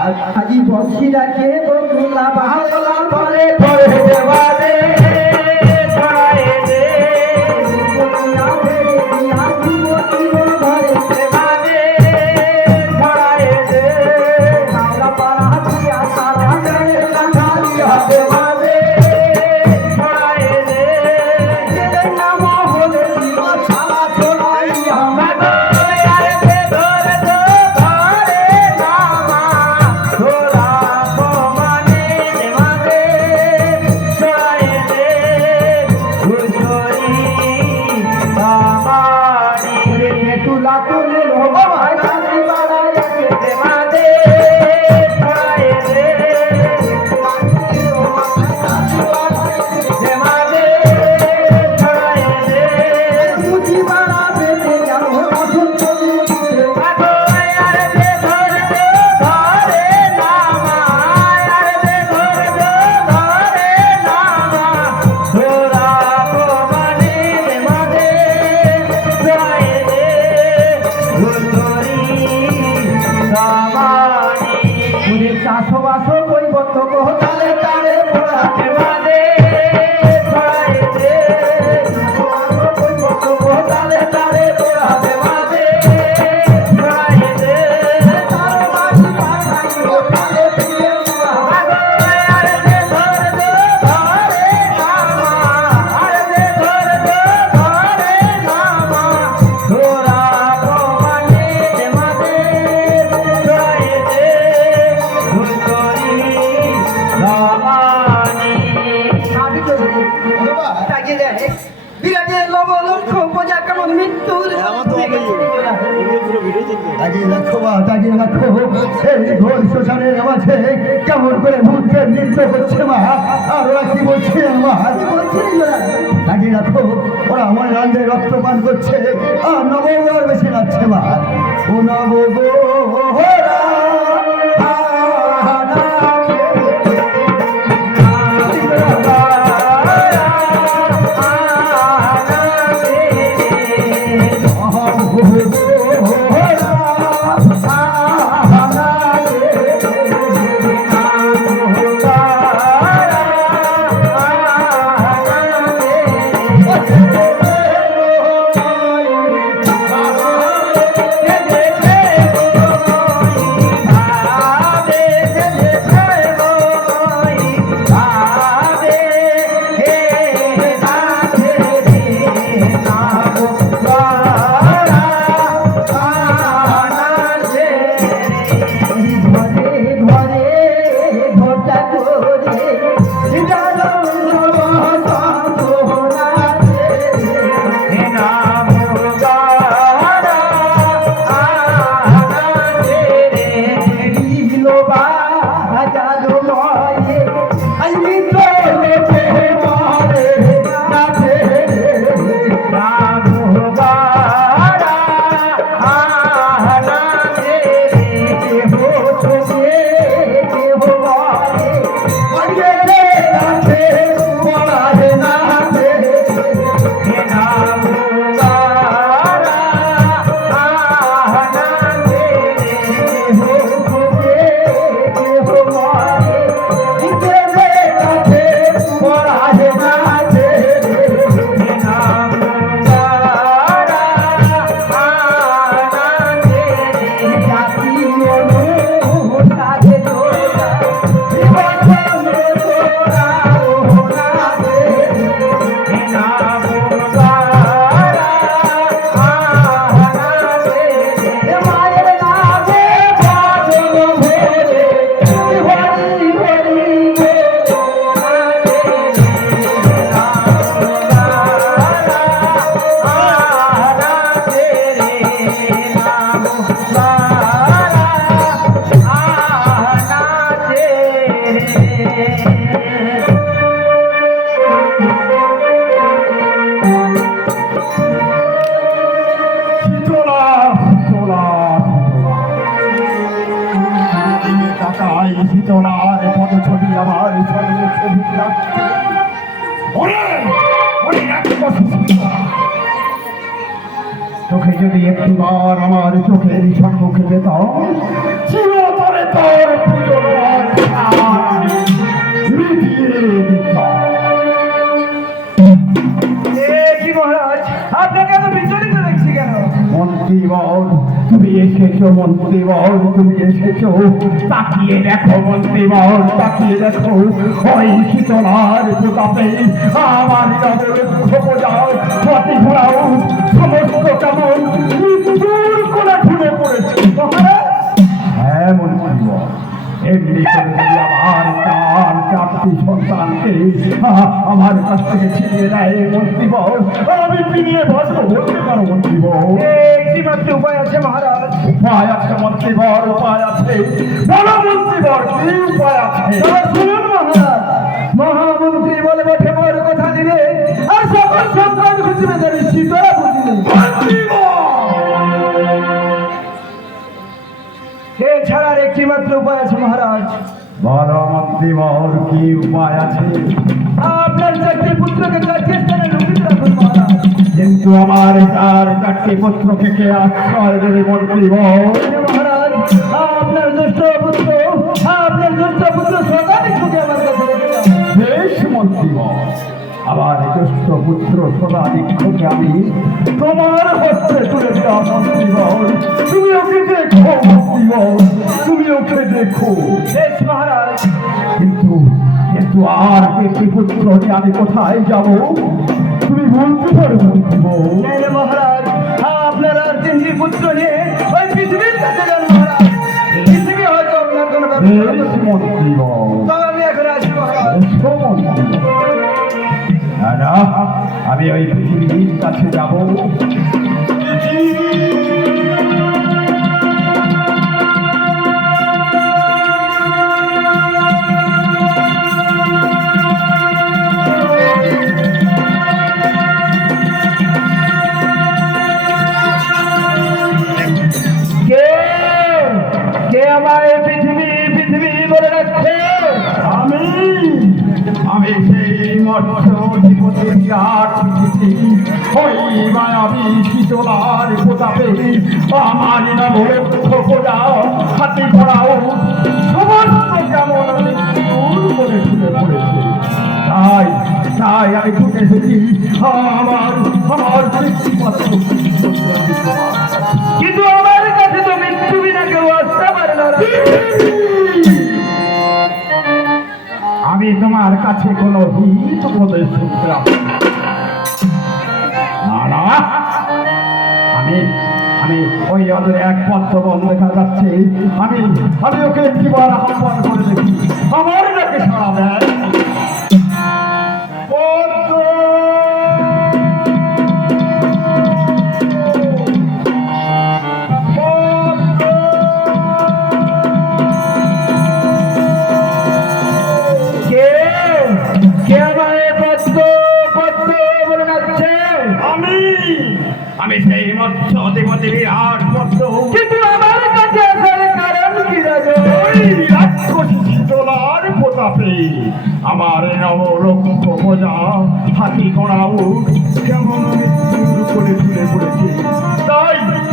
আজি বংশী ডাকে বকুলা বাহালা পরে পরে দেবাদে ছড়ায় দে বকুলা ভেড়ে দিয়া যুবতী ঘরে দেবাদে ছড়ায় দে সারা পাড়া দিয়া সারা গায়ে কাঁঠালিয়া দেবাদে ছড়ায় দে ছেলে নাম হলে দিবা ছাড়া ছড়াইয়া মাগো আর দে ধরে দো ধরে নামা ধরা মানে দেবাদে ছড়ায় দে হুজুরি বামানি তুলা তুলে রোবা কাঁদি বাড়ায় দেবাদে ছড়ায় দে দেবাদে ছড়ায় দে বুঝি বাড়া বেঁধে গেল বসন্ত ঋতুতে। মাগো আর দে ধরে দো ধরে নামা আর দে ধরে দো ধরে নামা ধরা মানে দেবাদে ছড়ায় দে হুজুরি বামানি ওরে চাষবাস কৈবত কোহতালে তারে পড়া দেবাদে ছড়ায় দে চাষবাস কৈবত কোহতালে তারে পড়া দেবাদে ছড়ায় দে তার মাঝি পাঠাইল তালে ফিরে উড়া। মাগো আর দে ধরে দো ধরে নামা আর দে ধরে দো ধরে নামা ধরা মানে দেবাদে ছড়ায় দে হুজুরি বামানি আমি তো তাকে দেখ বিরাটে লব লক্ষ প্রজা কেমন মৃত্যুর তাকিয়ে রাখো বা তাকিয়ে রাখো এই ঘোর শ্মশানের মাঝে কেমন করে ভূতকে নৃত্য করছে মা আর ওরা কি বলছে মা তাকিয়ে রাখো ওরা আমার রান্ডে রক্ত পান করছে আর নবর বেশি লাগছে মা ও নব গো হোরা শীতলার পদছবি আমার সর্বছবি রাখছে তোকে যদি একটিবার আমার চোখের সম্মুখে পেতাম চিরতরে তোর মন্ত্রীবর তুমি এসেছো, তাকিয়ে দেখো মন্ত্রীবর, তাকিয়ে দেখো ওই শীতলার প্রতাপে আমার নবরক্ষপজার পথে ঘোরাও সমস্ত কেমন মৃত্যুর কোলে ঢুলে পড়েছে। হ্যাঁ মন্ত্রীবর, এমনি করে যদি আমার চারটি সন্তানকে আমার কাছ থেকে ছিনিয়ে নেয় মন্ত্রীবর, আমি ফিরিয়ে বাঁচবো বলতে পারো মন্ত্রীবর? একটি মাত্র উপায় আছে মহারাজ। উপায় আছে মন্ত্রীবর, উপায় আছে, বলো মন্ত্রীবর কি উপায় আছে? শুনুন মহারাজ, মহামন্ত্রী বলে বটে বড় কথা দিলে আর সকল সংকট ঘুচবে যাবে, শীতলা বুঝিলেন। এছাড়া আর একটি মাত্র উপায় আছে মহারাজ। বলো মন্ত্রীবর কি উপায় আছে? আপনার চারটি পুত্রকে চারটি স্থানে লুকিয়ে রাখুন মহারাজ। কিন্তু আমার চারটি পুত্রকে কে আশ্রয় দেবে মন্ত্রীবর? মহারাজ, আপনার জ্যেষ্ঠ পুত্র সদানিককে আমার কাছে রেখে যান। বেশ মন্ত্রীবর, আমার জ্যেষ্ঠ পুত্র সদানিক্ষকে আমি তোমার হস্তে তুলে দিলাম মন্ত্রীবর। তুমি ওকে দেখো মন্ত্রীবর, তুমি ওকে দেখো। বেশ মহারাজ। কিন্তু আর একটি পুত্র নিয়ে আমি কোথায় যাব তুমি বলতে পারো মন্ত্রীবর? এই মহারাজ, আপনার আর তিনটি পুত্র নিয়ে ওই পৃথিবীর কাছে যান মহারাজ। পৃথিবী হয়তো আপনার কোনো ব্যবস্থা বেশ মন্ত্রীবর, তবে আমি এখন আসি মহারাজ। এসো মন্ত্রীবর। না না, আমি ওই পৃথিবীর কাছে যাব। কে আমার এই পৃথিবী বলে রাখছে? আমি সেই মৎস্যধিপতি বিরাট পৃথিবী, ওই মায়াবী শীতলার প্রতাপে আমার নবরক্ষপজা হাতে পড়াও সমস্ত কেমন মৃত্যুর করে ছুটে পড়েছে। তাই আমি ছুটে এসেছি আমার সৃষ্টিপত্র। কিন্তু আমার কাছে তো মৃত্যু বিনা কেউ আসতে পারে না। আমি তোমার কাছে কোনো হিত উপদেশ করতে আসি না। আমি ওই ওদের এক পদ্মবন দেখা যাচ্ছে, আমি ওকে একটিবার আহ্বান করে দেখি, আমার নাকি সারা দেয়। আমি সেই মৎস্যধিপতি বিরাট পদ্ম, কিন্তু আমার কাছে আসার কারণ কি রাজা? ওই রাক্ষসী শীতলার প্রতাপে আমার নবরক্ষপজা হাতি ঘোড়া উঠ কেমন মৃত্যুর করে তুলে পড়েছে।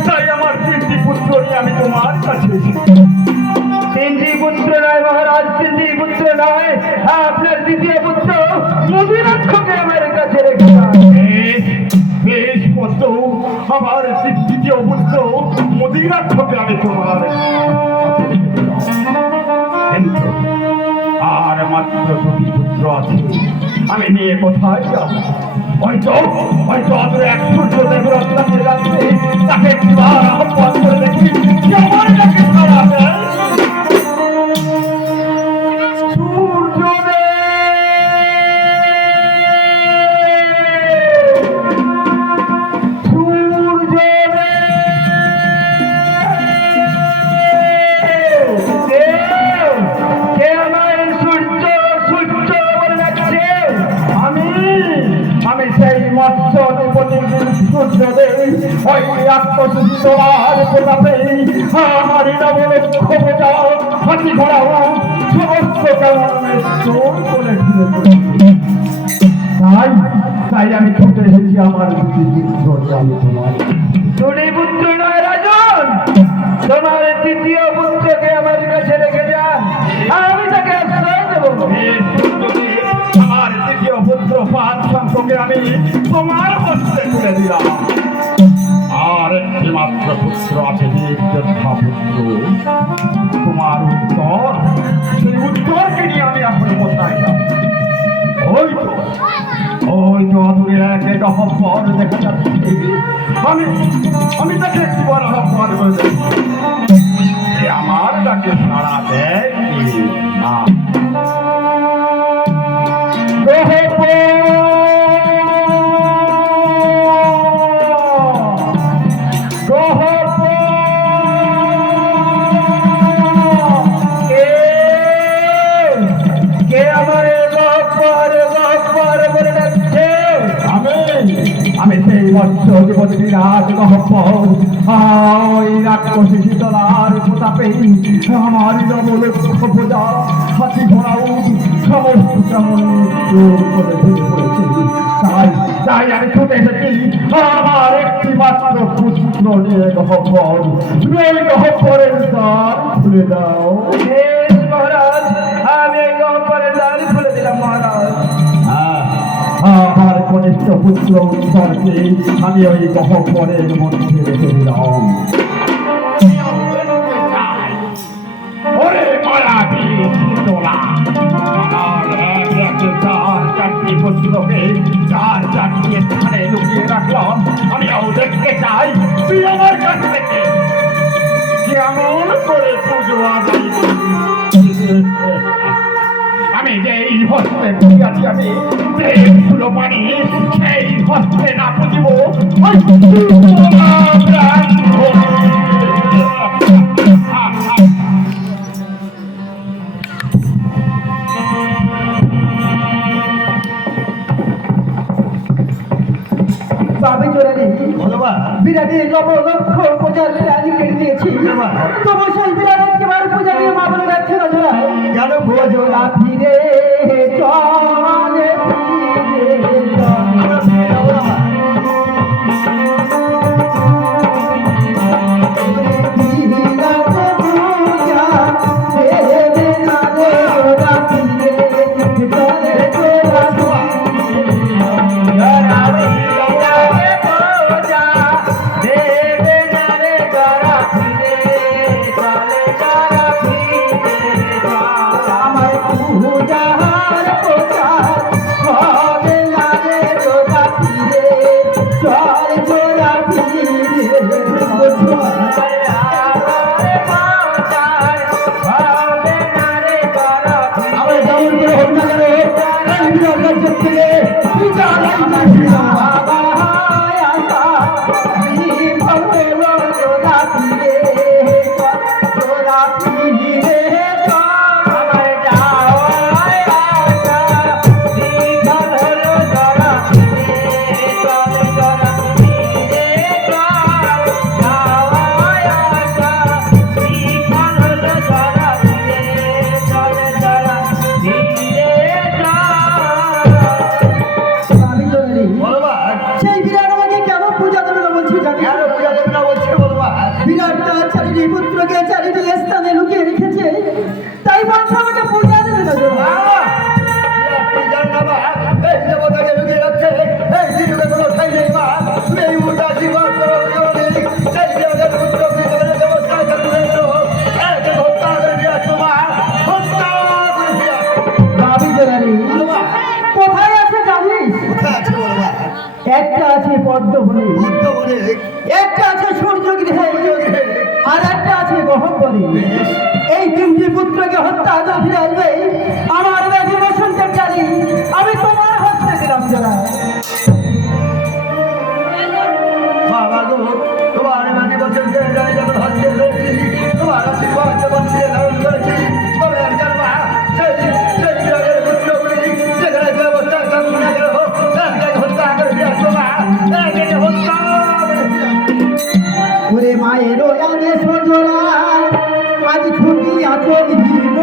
তাই আমার তিনটি পুত্র নিয়ে আমি তোমার কাছে এসেছি। তিনটি পুত্র নয় মহারাজ, তিনটি পুত্র নয়, আপনার দ্বিতীয় পুত্র মধুরাক্ষকে আমার কাছে রেখে যান। বেশ পদ্ম, আমার দ্বিতীয় পুত্র মদিরাক্ষকে আমি তোমার কিন্তু আর মাত্র দুটি পুত্র আছে, আমি নিয়ে কোথায় যাব? হয়তো অদূরে এক সূর্যদেব রত্নাকে যাচ্ছে, তাকে একবার আহ্বান করে দেখি আমার কাছে সাড়া দেয়। আমি সেই মৎস্যধিপতির সূর্যদেব, ওই আত্মসুন্দর প্রতাপে আমার নবরক্ষপজা হাতি ঘোড়া সমস্ত চোর করে ঘুরে পড়েছি। তাই আমি ছুটে এসেছি আমার দুটি পুত্র। আমি তোমার দুটি পুত্র নয় রাজন, তোমার তৃতীয় পুত্রকে আমার কাছে রেখে যান, আমি তাকে আশ্রয় দেবো। আমার দ্বিতীয় পুত্র পাঁচশঙ্ককে আমি তোমার হস্তে তুলে দিলাম। আর একটি মাত্র পুত্র আছে যোদ্ধা পুত্র, তোমার উত্তর, সেই উত্তরকে নিয়ে আমি এখন কোথায় যাব? ওই তো অদূরে এক গহ্বর দেখা যাচ্ছে। আমি তাকে একটি বড় গহ্বর করে দেব। সে আমার ডাকে সাড়া দেয় কি না? আমি সেই মৎস্যজীবতী বিরাট গহ্বর, ওই রাক্ষসী শীতলার প্রতাপে আমার নবলক্ষ পূজা হাতি ঘোড়াও সমস্ত কেমন করে ধরে পড়েছে। তাই আমি ছুটে এসেছি আমার একটি মাত্র পুত্র নিয়ে গহ্বর। এই গহ্বরের দ্বার খুলে দাও। মহারাজ, আমি এই গহ্বরের দ্বার খুলে দিলাম মহারাজ। আমার কনিষ্ঠ পুত্র উত্তরকে আমি ওই গহ্বরের মধ্যে রেখে দিলাম। ওরে মায়াবী শীতলা, আমার চারটি পুত্রকে চারটি স্থানে লুকিয়ে রাখলাম। আমিও দেখতে চাই তুই আমার কাছ থেকে কেমন করে পুজো আদায় করবি। আমি যেই হস্তে পুজিয়াছি, আমি যেই ফুলো পানি সেই হস্তে না পুজিব। বাবে চোরালি বিরাটে লক্ষ পূজার প্রাণী কেটে দিয়েছি, তবু সেই বিরাট একেবারে পূজা নিয়ে মা বলে যাচ্ছে না জোড়া কেন ভোজনা ফিরে চলে একটা আছে পদ্মবনে, একটা আছে সূর্যগৃহে, আর একটা আছে গহ্বরে। এই তিনটি পুত্রকে হত্যা না ফিরে আসবে আমার ব্যাধি বসন্তের জানি আমি তোমার হত্যা দিলাম যারা বাবা গো, তোমার মাঝে বছর জানি যখন হচ্ছে তোমার আশীর্বাদ যখন ছিল লালন করেছি, তবে আর জানবা সেই গ্রামের পুত্রগুলি যেখানে ব্যবস্থা কামনা করো তাকে হত্যা করে দিয়ে তোমা তাকে হত্যা ওরে মায়ের আগে সজোড়া আজ ছুটি আচরিল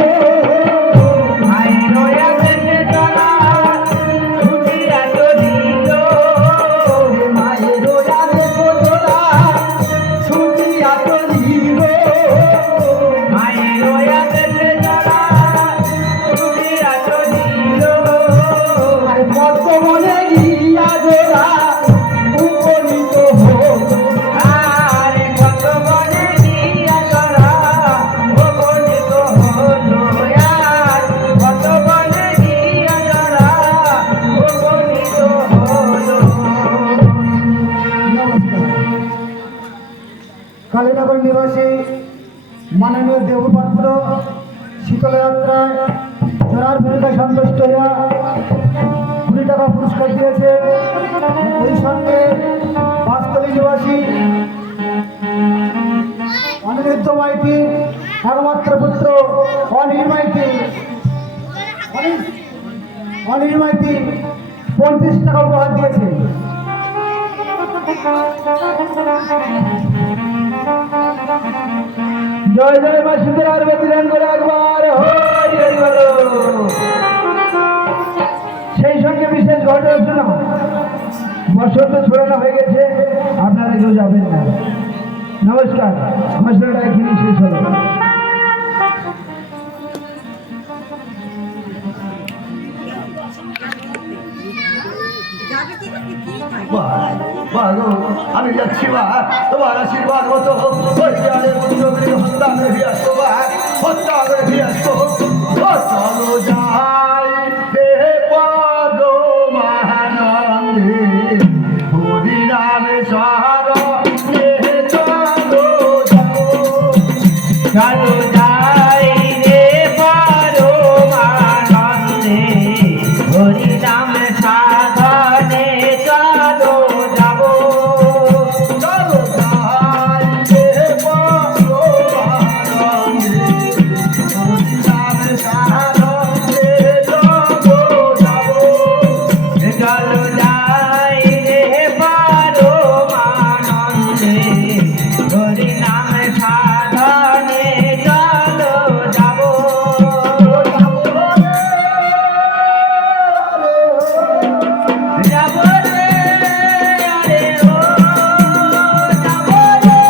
নিবাসী মাননীয় দেবপাত্র শীতলযাত্রায় জোড়ার ভূমিকায় সন্তুষ্ট হইয়া 20 টাকা পুরস্কার দিয়েছে। ওই সঙ্গে বাসতলী নিবাসী অনিরুদ্ধ মাইতি একমাত্র পুত্র অনিল মাইতি 35 টাকা উপহার দিয়েছে। জয় জয় মা সুন্দর বদিলেন করে একবার হরি হরি বলো। সেই সঙ্গে বিশেষ ঘটনা শোনা বসন্ত ছড়ানো হয়ে গেছে, আপনারা কেউ যাবেন না। নমস্কার, আমার শোনাটা এখানেই শেষ হলো। মা গো, আমি যাচ্ছি মা, তোমার আশীর্বাদ মতো ওই জালের মন্ত্র করে হত্যা করে ফিরে আসবো মা, হত্যা করে ফিরে আসবো। ও চলো যাই দেহে পদ মহানন্দে, হরি নামে শরণে চলো যাও। চলো যাই রে পরমানন্দে, হরি নাম সাধনে চলো যাব। চলো যাই দেহে পদ মহানন্দে, হরি নামে শরণে চলো যাও। চলো যাই রে পরমানন্দে, হরি নাম সাধনে চলো যাব। যাব রে আরে ও, যাব রে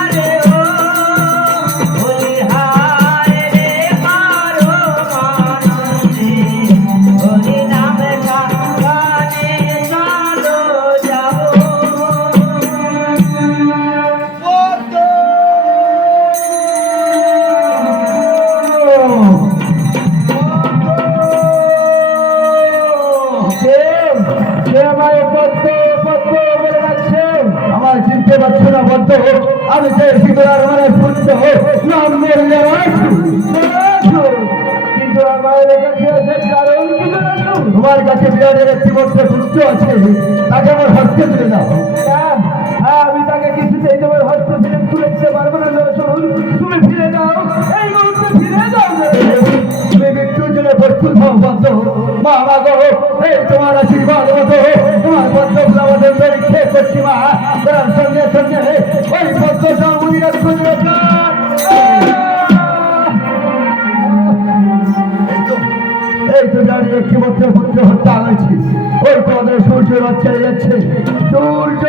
আরে ও, বলি হায় রে পরমানন্দে, হরি নাম সাধনে চলো যাব। আমার চিনতে পারছো না বদ্ধ, আমি যে শীতলার মানে পুত্র নাম মেরে কিন্তু আমার কাছে আছে কারণ কি জানো? তোমার কাছে বিরাটের একটি বছর পুত্র আছে, তাকে আমার হস্তে তুলে দাও। হ্যাঁ, আমি তাকে কিছুতেই তোমার হস্ত ফিরে তুলে দিতে পারবো না। শুনুন, তুমি ফিরে যাও, এই মুহূর্তে ফিরে যাও। তুমি মৃত্যুর জন্য প্রস্তুত হও বদ্ধ। মা মা গো, এই তোমার আশীর্বাদ মতো তোমার বদ্ধ আমাদের পরীক্ষা করছি মা। তার সঙ্গে সঙ্গে ওই বদ্ধটা উনিরাজ করে এই তো জানি একটি মাত্র পুত্র হত্যা হয়েছে। ওই তোমাদের সূর্য রাত চলে যাচ্ছে। সূর্য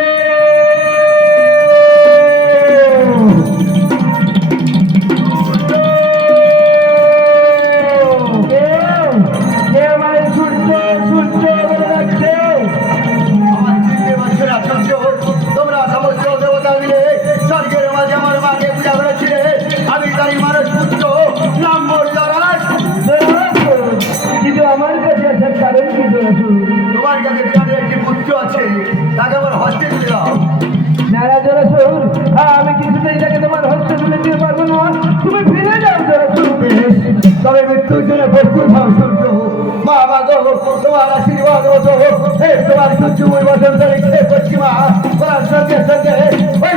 আমার চিনতে পারছো না সূর্য? তোমরা সমস্ত দেবতা মিলে স্বর্গের মাঝে আমার মাকে পূজা করেছিলে। আমি তারই মানুষ পুত্র নাম মর্যাদাস। কিন্তু আমার কাছে আছে কারণ কি জানো? তোমার কাছে বিরাটের একটি পুত্র আছে, তাকে আমার হস্তে তুলে দাও। নারা জরাসুর, আমি কিছুতেই তাকে তোমার হস্তে তুলে দিতে পারবো না। তুমি ফিরে যাও জরাসুর। তবে মৃত্যুর জন্য প্রস্তুত হও সূর্য। মা মা গো, তোমার আশীর্বাদ মতো এই তোমার সূর্যময় বসন পরীক্ষা করছি মা। তার সঙ্গে সঙ্গে ওই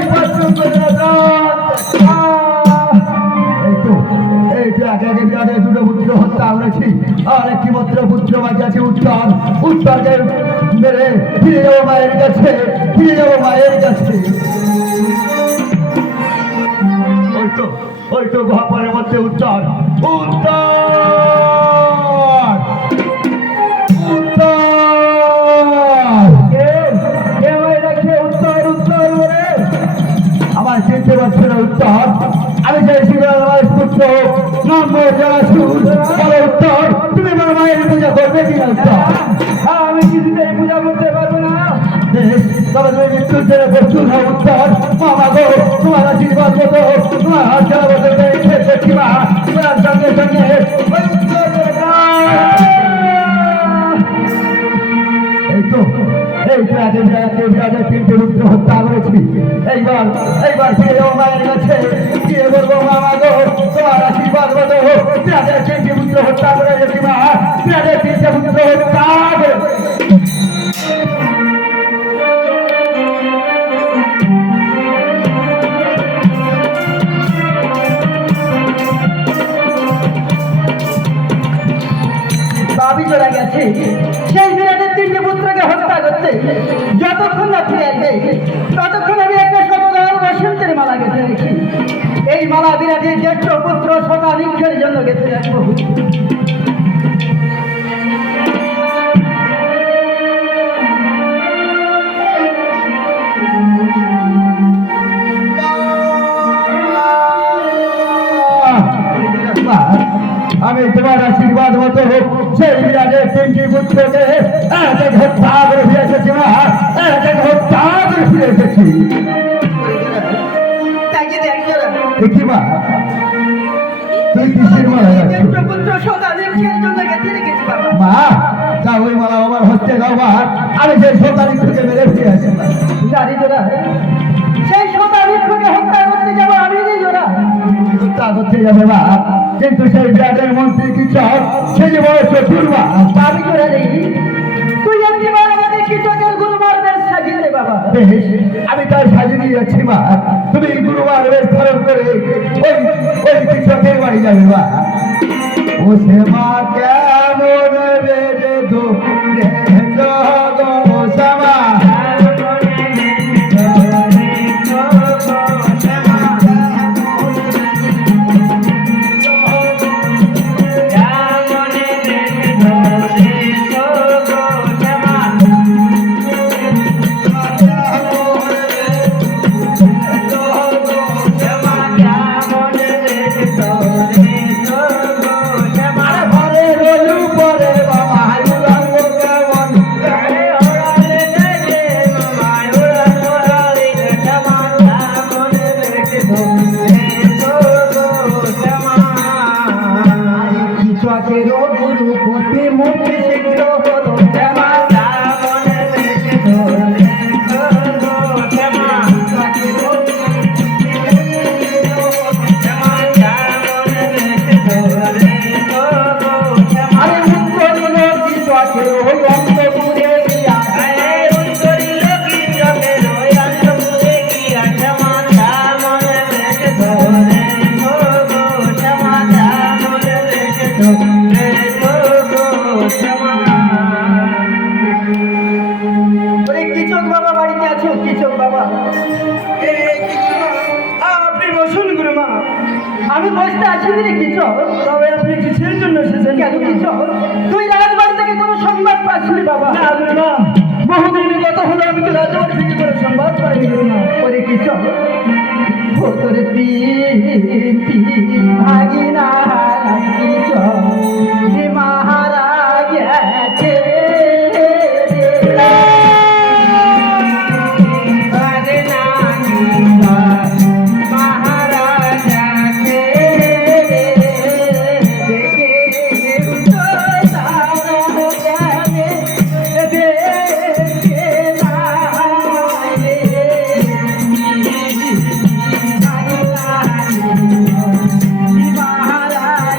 এই তো একে একে বিরাটের দুটো পুত্র হত্যা করেছি। আর একটি মাত্র পুত্র বাকি আছে উত্তর। উত্তরকে মেরে ফিরে যাবো মায়ের কাছে, ফিরে যাবো মায়ের কাছে। ওই তো গুহাপাড়ের মধ্যে উত্তর উত্তর উত্তর উত্তর উত্তর বলে আমার চিনতে পারছে না উত্তর। আমি চাইছি আমার পুত্র নাম জলাসুর। বলো উত্তর, তুমি আমার মায়ের পূজা করবে কিনা উত্তর? আমি কিছুতেই পূজা করতে পারবো না। তবে তুমি মৃত্যুর জন্য প্রস্তুত হও উত্তর। মামা গো, তোমার আশীর্বাদ মতো তোমার হাত খেলা বদলবে করছি মা। তোমার সঙ্গে সঙ্গে ওই উত্তর করে দাও। এই তো এই তো আগে বিরাজে তিনটে রুদ্র হত্যা করেছি। এইবার ফিরে যাও মায়ের পুত্র হত্যা করে গেছি মা, বিরাটের তিনটে পুত্র হত্যা করে। বাবি চলে গেছে সেই বিরাটের তিনটে পুত্রকে হত্যা করতে। যতক্ষণ না ফিরে আসবে ততক্ষণ আমি একটা শতদার বসন্তের মালা গেঁথে রেখি। এই মালা বিরাটের জ্যেষ্ঠ পুত্র শতাধিকের জন্য গেঁথে রাখবো। আমি তোমার আশীর্বাদ মতো সেই বিরাটের তিনটি পুত্রকে এক হত্যা করে ফিরে এসেছি মা, এক হত্যা করে ফিরে এসেছি। তাকে দেখ জোড়া দেখি মা, তুই কিসের মালা যাচ্ছ? জ্যেষ্ঠ পুত্র শতাধিকের জন্য গেঁথে রেখেছি বাবা। মা যা ওই মালা আমার হস্তে দাও মা, আমি সেই শতাধিক থেকে মেরে ফিরে আসি মা। জানি জোড়া সেই শতাধিককে হত্যা করতে যাবো আমি রে জোড়া। হত্যা করতে যাবে মা, কিন্তু সেই বিরাটের মন্ত্রী কি চাও সে যে বড় চতুর মা। বাবি জোড়া রে তুই একবার আমাদের কৃষকের গুরুবার বেশ সাজিয়ে দে বাবা। বেশ, আমি তার সাজিয়ে নিয়ে যাচ্ছি মা, তুমি গুরুবার বেশ ধারণ করে ওই ওই কৃষকের বাড়ি যাবে মা। ও সে মা কেমন বেড়ে দো রে গো শ্যামা, কৃষক বাবা বাড়িতে আছো? কৃষক বাবা আপনি বসুন গুরুমা। আমি বসতে আছি রে কৃষক। তবে আপনি কিসের জন্য এসেছেন? কেন কৃষক তুই রাজবাড়ি থেকে কোনো সংবাদ পাচ্ছিলি বাবা? না গুরুমা, বহুদিন গত হলো আমি তো রাজবাড়ি থেকে কোনো সংবাদ পাইনি গুরুমা। ওরে কৃষক ভোতর ভাগিনা কৃষক মাহারা গেছে মহারাজ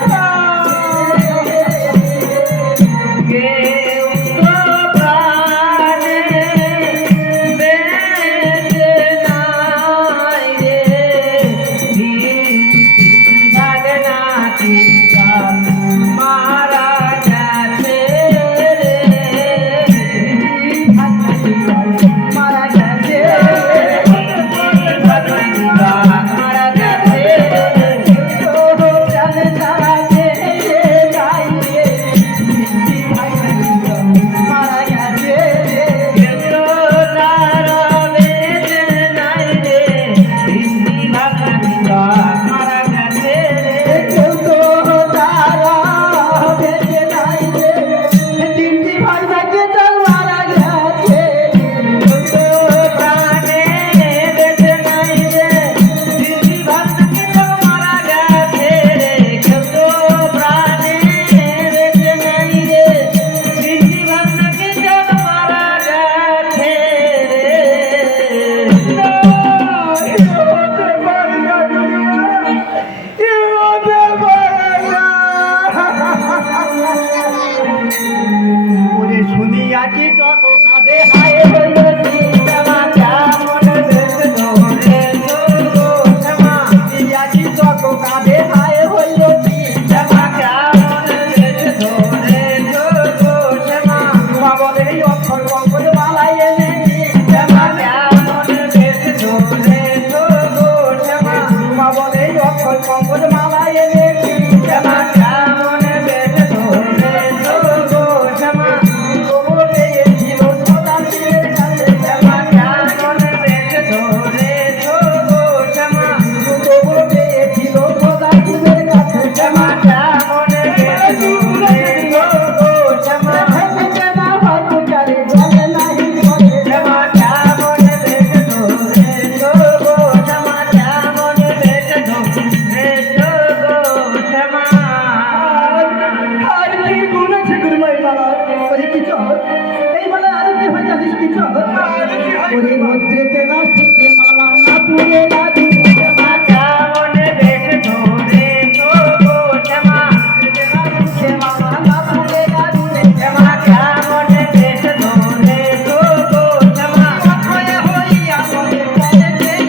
ওরে কি চল এই বলে আর কি হয় জানিস কি চল ওরে রৌদ্রেতে না শুতে মালা না পুড়ে না দিতে মাথা মনে বেশ ধরে তো গো শ্যামা সে মালা না পুড়ে না দিতে মাথা মনে বেশ ধরে তো গো শ্যামা হয়ে হইয়া মনে চলে দেই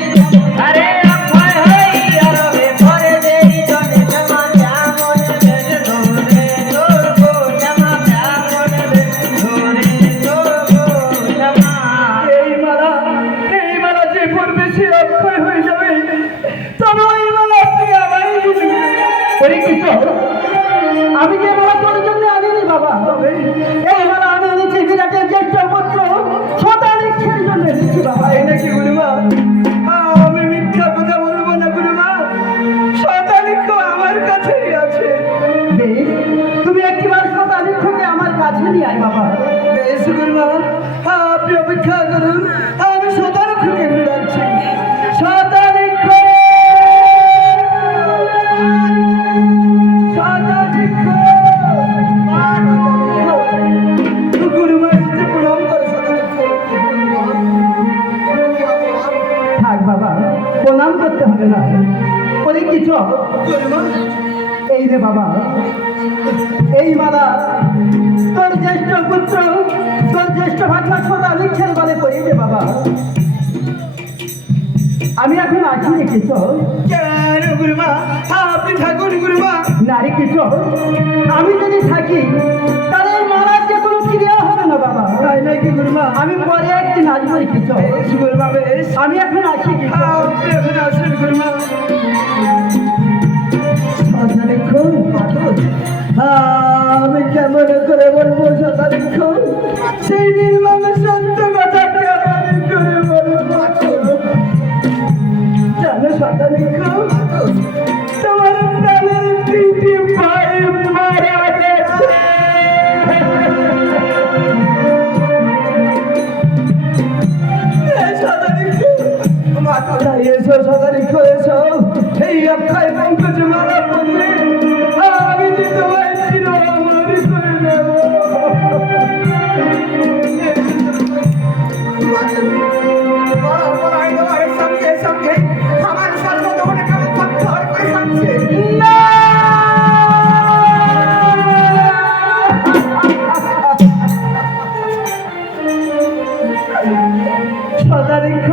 আরে অক্ষয় হইয়া রবে পরে দেরি জনে শ্যামা মনে বেশ ধরে তো গো শ্যামা মনে বেশ ধরে তো গো শ্যামা এই মালা যে পড়বে সে অক্ষয় হয়ে যাবে তবে ওই মালা আপনি আমারই দিবেন ওরে কি চল আমি যে মালা তোর জন্য আনিনি বাবা তবে এই মালা আমি এনেছি বিরাটের জ্যেষ্ঠ পুত্র শতানিক্ষের জন্য এনেছি বাবা এটা কি গুরুমা আমি মিথ্যা কথা বলবো না গুরুমা শতানিক্ষ আমার কাছেই আছে বেশ তুমি একবার শতানিক্ষকে আমার কাছে নিয়ে আয় বাবা বেশ গুরুমা আপনি অপেক্ষা করুন আমি শতানিক্ষকে ঘুরে রাখছি শতানিক্ষ শতানিক্ষ গুরুমা এসে প্রণাম করে থাক বাবা প্রণাম করতে হবে না বলে কিছু এই রে বাবা এই মালা তোর জ্যেষ্ঠ পুত্র তোর জ্যেষ্ঠ ভাগনা শতানিক্ষের বলে পড়ি রে বাবা আমি এখন আছি রে কিছু কেন গুরুমা আপনি থাকুন গুরুমা নারী কিছু আমি যদি থাকি তাহলে এই মালার যে কোনো ক্রিয়া হবে না বাবা তাই নাকি গুরুমা আমি পরে একদিন আসবো রে কিছু গুরুমা বেশ আমি এখন আছি কিছু আপনি এখন আসুন গুরুমা শতানিক্ষণ আমি কেমন করে বলবো শতানিক্ষণ সেই নির্মম সত্য কথা কেমন করে বলবো জানো শতানিক্ষণ তোমার প্রাণের তিনটি ভাই মারা গেছে এসো শতানিক্ষ এসো এই অক্ষয় পঙ্কজ মালা পড়লে আমি যে তোমায় ছিল আমার করে নেব না! শতানিক্ষ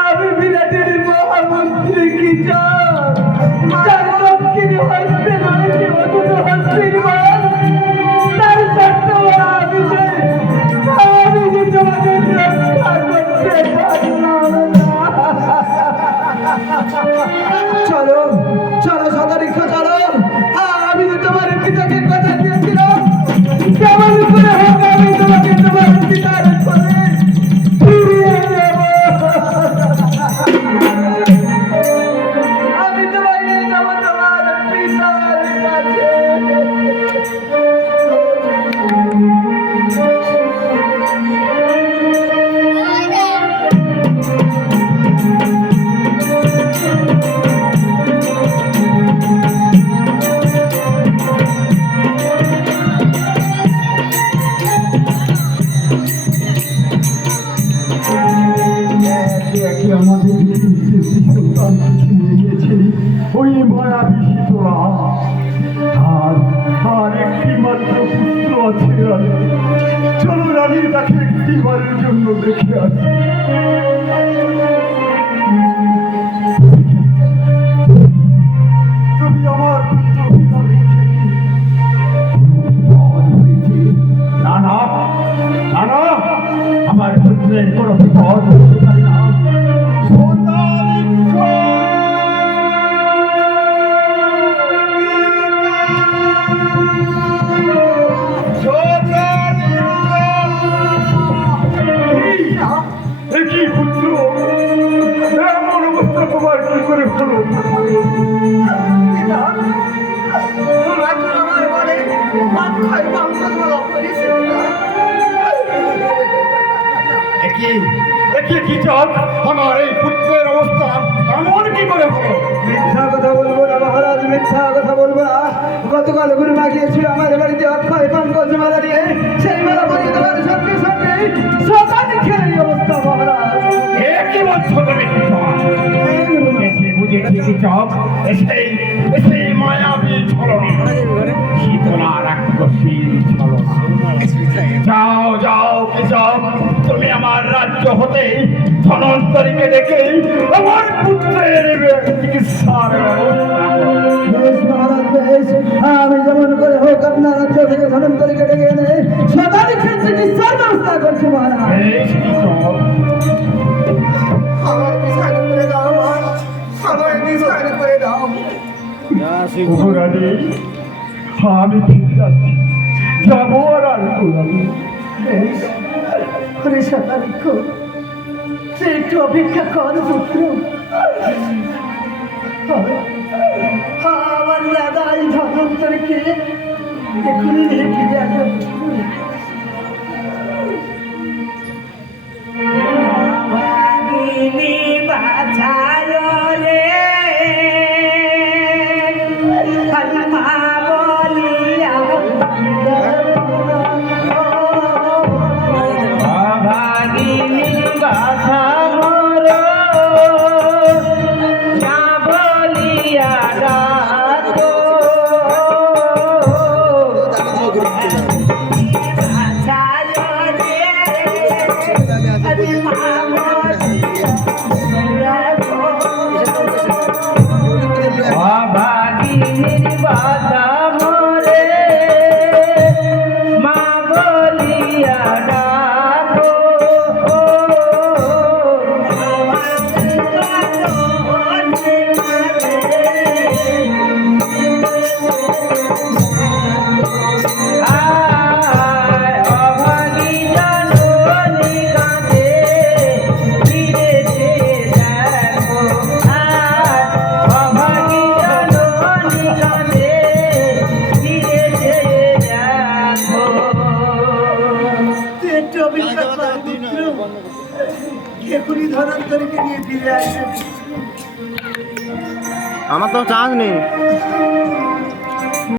আমি বিরাটের মহামন্ত্রী কি যার দক্ষিণ হস্তে রয়েছে অতুল হস্তির মান তার সত্ত্বেও আমি যে তোমাদের রক্ষা করতে পারলাম না। চলো চলো শতানিক্ষ চলো আমি যে তোমার পিতাকে কথা দিয়েছিলাম কেমন করে হোক আমি তোমাকে তোমার পিতার করে ফিরিয়ে দেব আমি তোমায় নিয়ে যাবো তোমার পিতার কাছে একে আমাদের সন্তানকে নিয়ে গেছে ওই মায়াবী শীতলা আর একটি মাত্র পুত্র আছে রানী চলো রানী তাকে একটিবারের জন্য দেখে আসি তুমি আমার পুত্র না না না না আমার পুত্রের কোনো বিপদ হতে পারে না কি পুত্র এমন অবস্থা তোমার কি করে হলো কি চক আমার এই পুত্রের অবস্থা এমন কি করে হলো মিথ্যা কথা বলবো না মহারাজ মিথ্যা কথা বলবো না গতকাল গুরুমা গিয়েছিল আমার বাড়িতে অক্ষয় পঙ্কজ মালা নিয়ে শতানি খেলে এই অবস্থা মহারাজ। এ কি বলছো তুমি? এসে বুঝে ঠিকই চক, এসে মায়াবী ছলনা, শীতলা রাক্ষসী ছলনা। যাও যাও কৃষক, তুমি আমার রাজ্য হতে ধনন্তরীকে ডেকে আমার পুত্রের চিকিৎসার ব্যবস্থা করো। বেশ মহারাজ বেশ, আমি যেমন করে হোক আপনার রাজ্য থেকে ধনন্তরীকে ডেকে এনে শতানি খেলে চিকিৎসার ব্যবস্থা করছি মহারাজ। বেশ কৃষক, আমার বিচার করে দাও আমার বিচার করে দাও উপরাধী আমি ঠিক যাচ্ছি, যাবো আর আসবো না। বেশ, ওরে শতানি খুব একটু অপেক্ষা কর পুত্র। আমার দাদা এই ধনন্তরীকে এখনই নিয়ে ফিরে আসবে। অভাগিনী বাছা মোর না বলিয়া ডাকো অভাগিনীর বাছা মোরে মা বলিয়া ডাকো আয় অভাগী জননী কাঁদে ফিরে দেখো আয় অভাগী জননী কাঁদে ফিরে দেখো তুই একটু অপেক্ষা কর পুত্র, এখনই ধনন্তরীকে নিয়ে ফিরে আসবে। আমার তো চান্স নেই।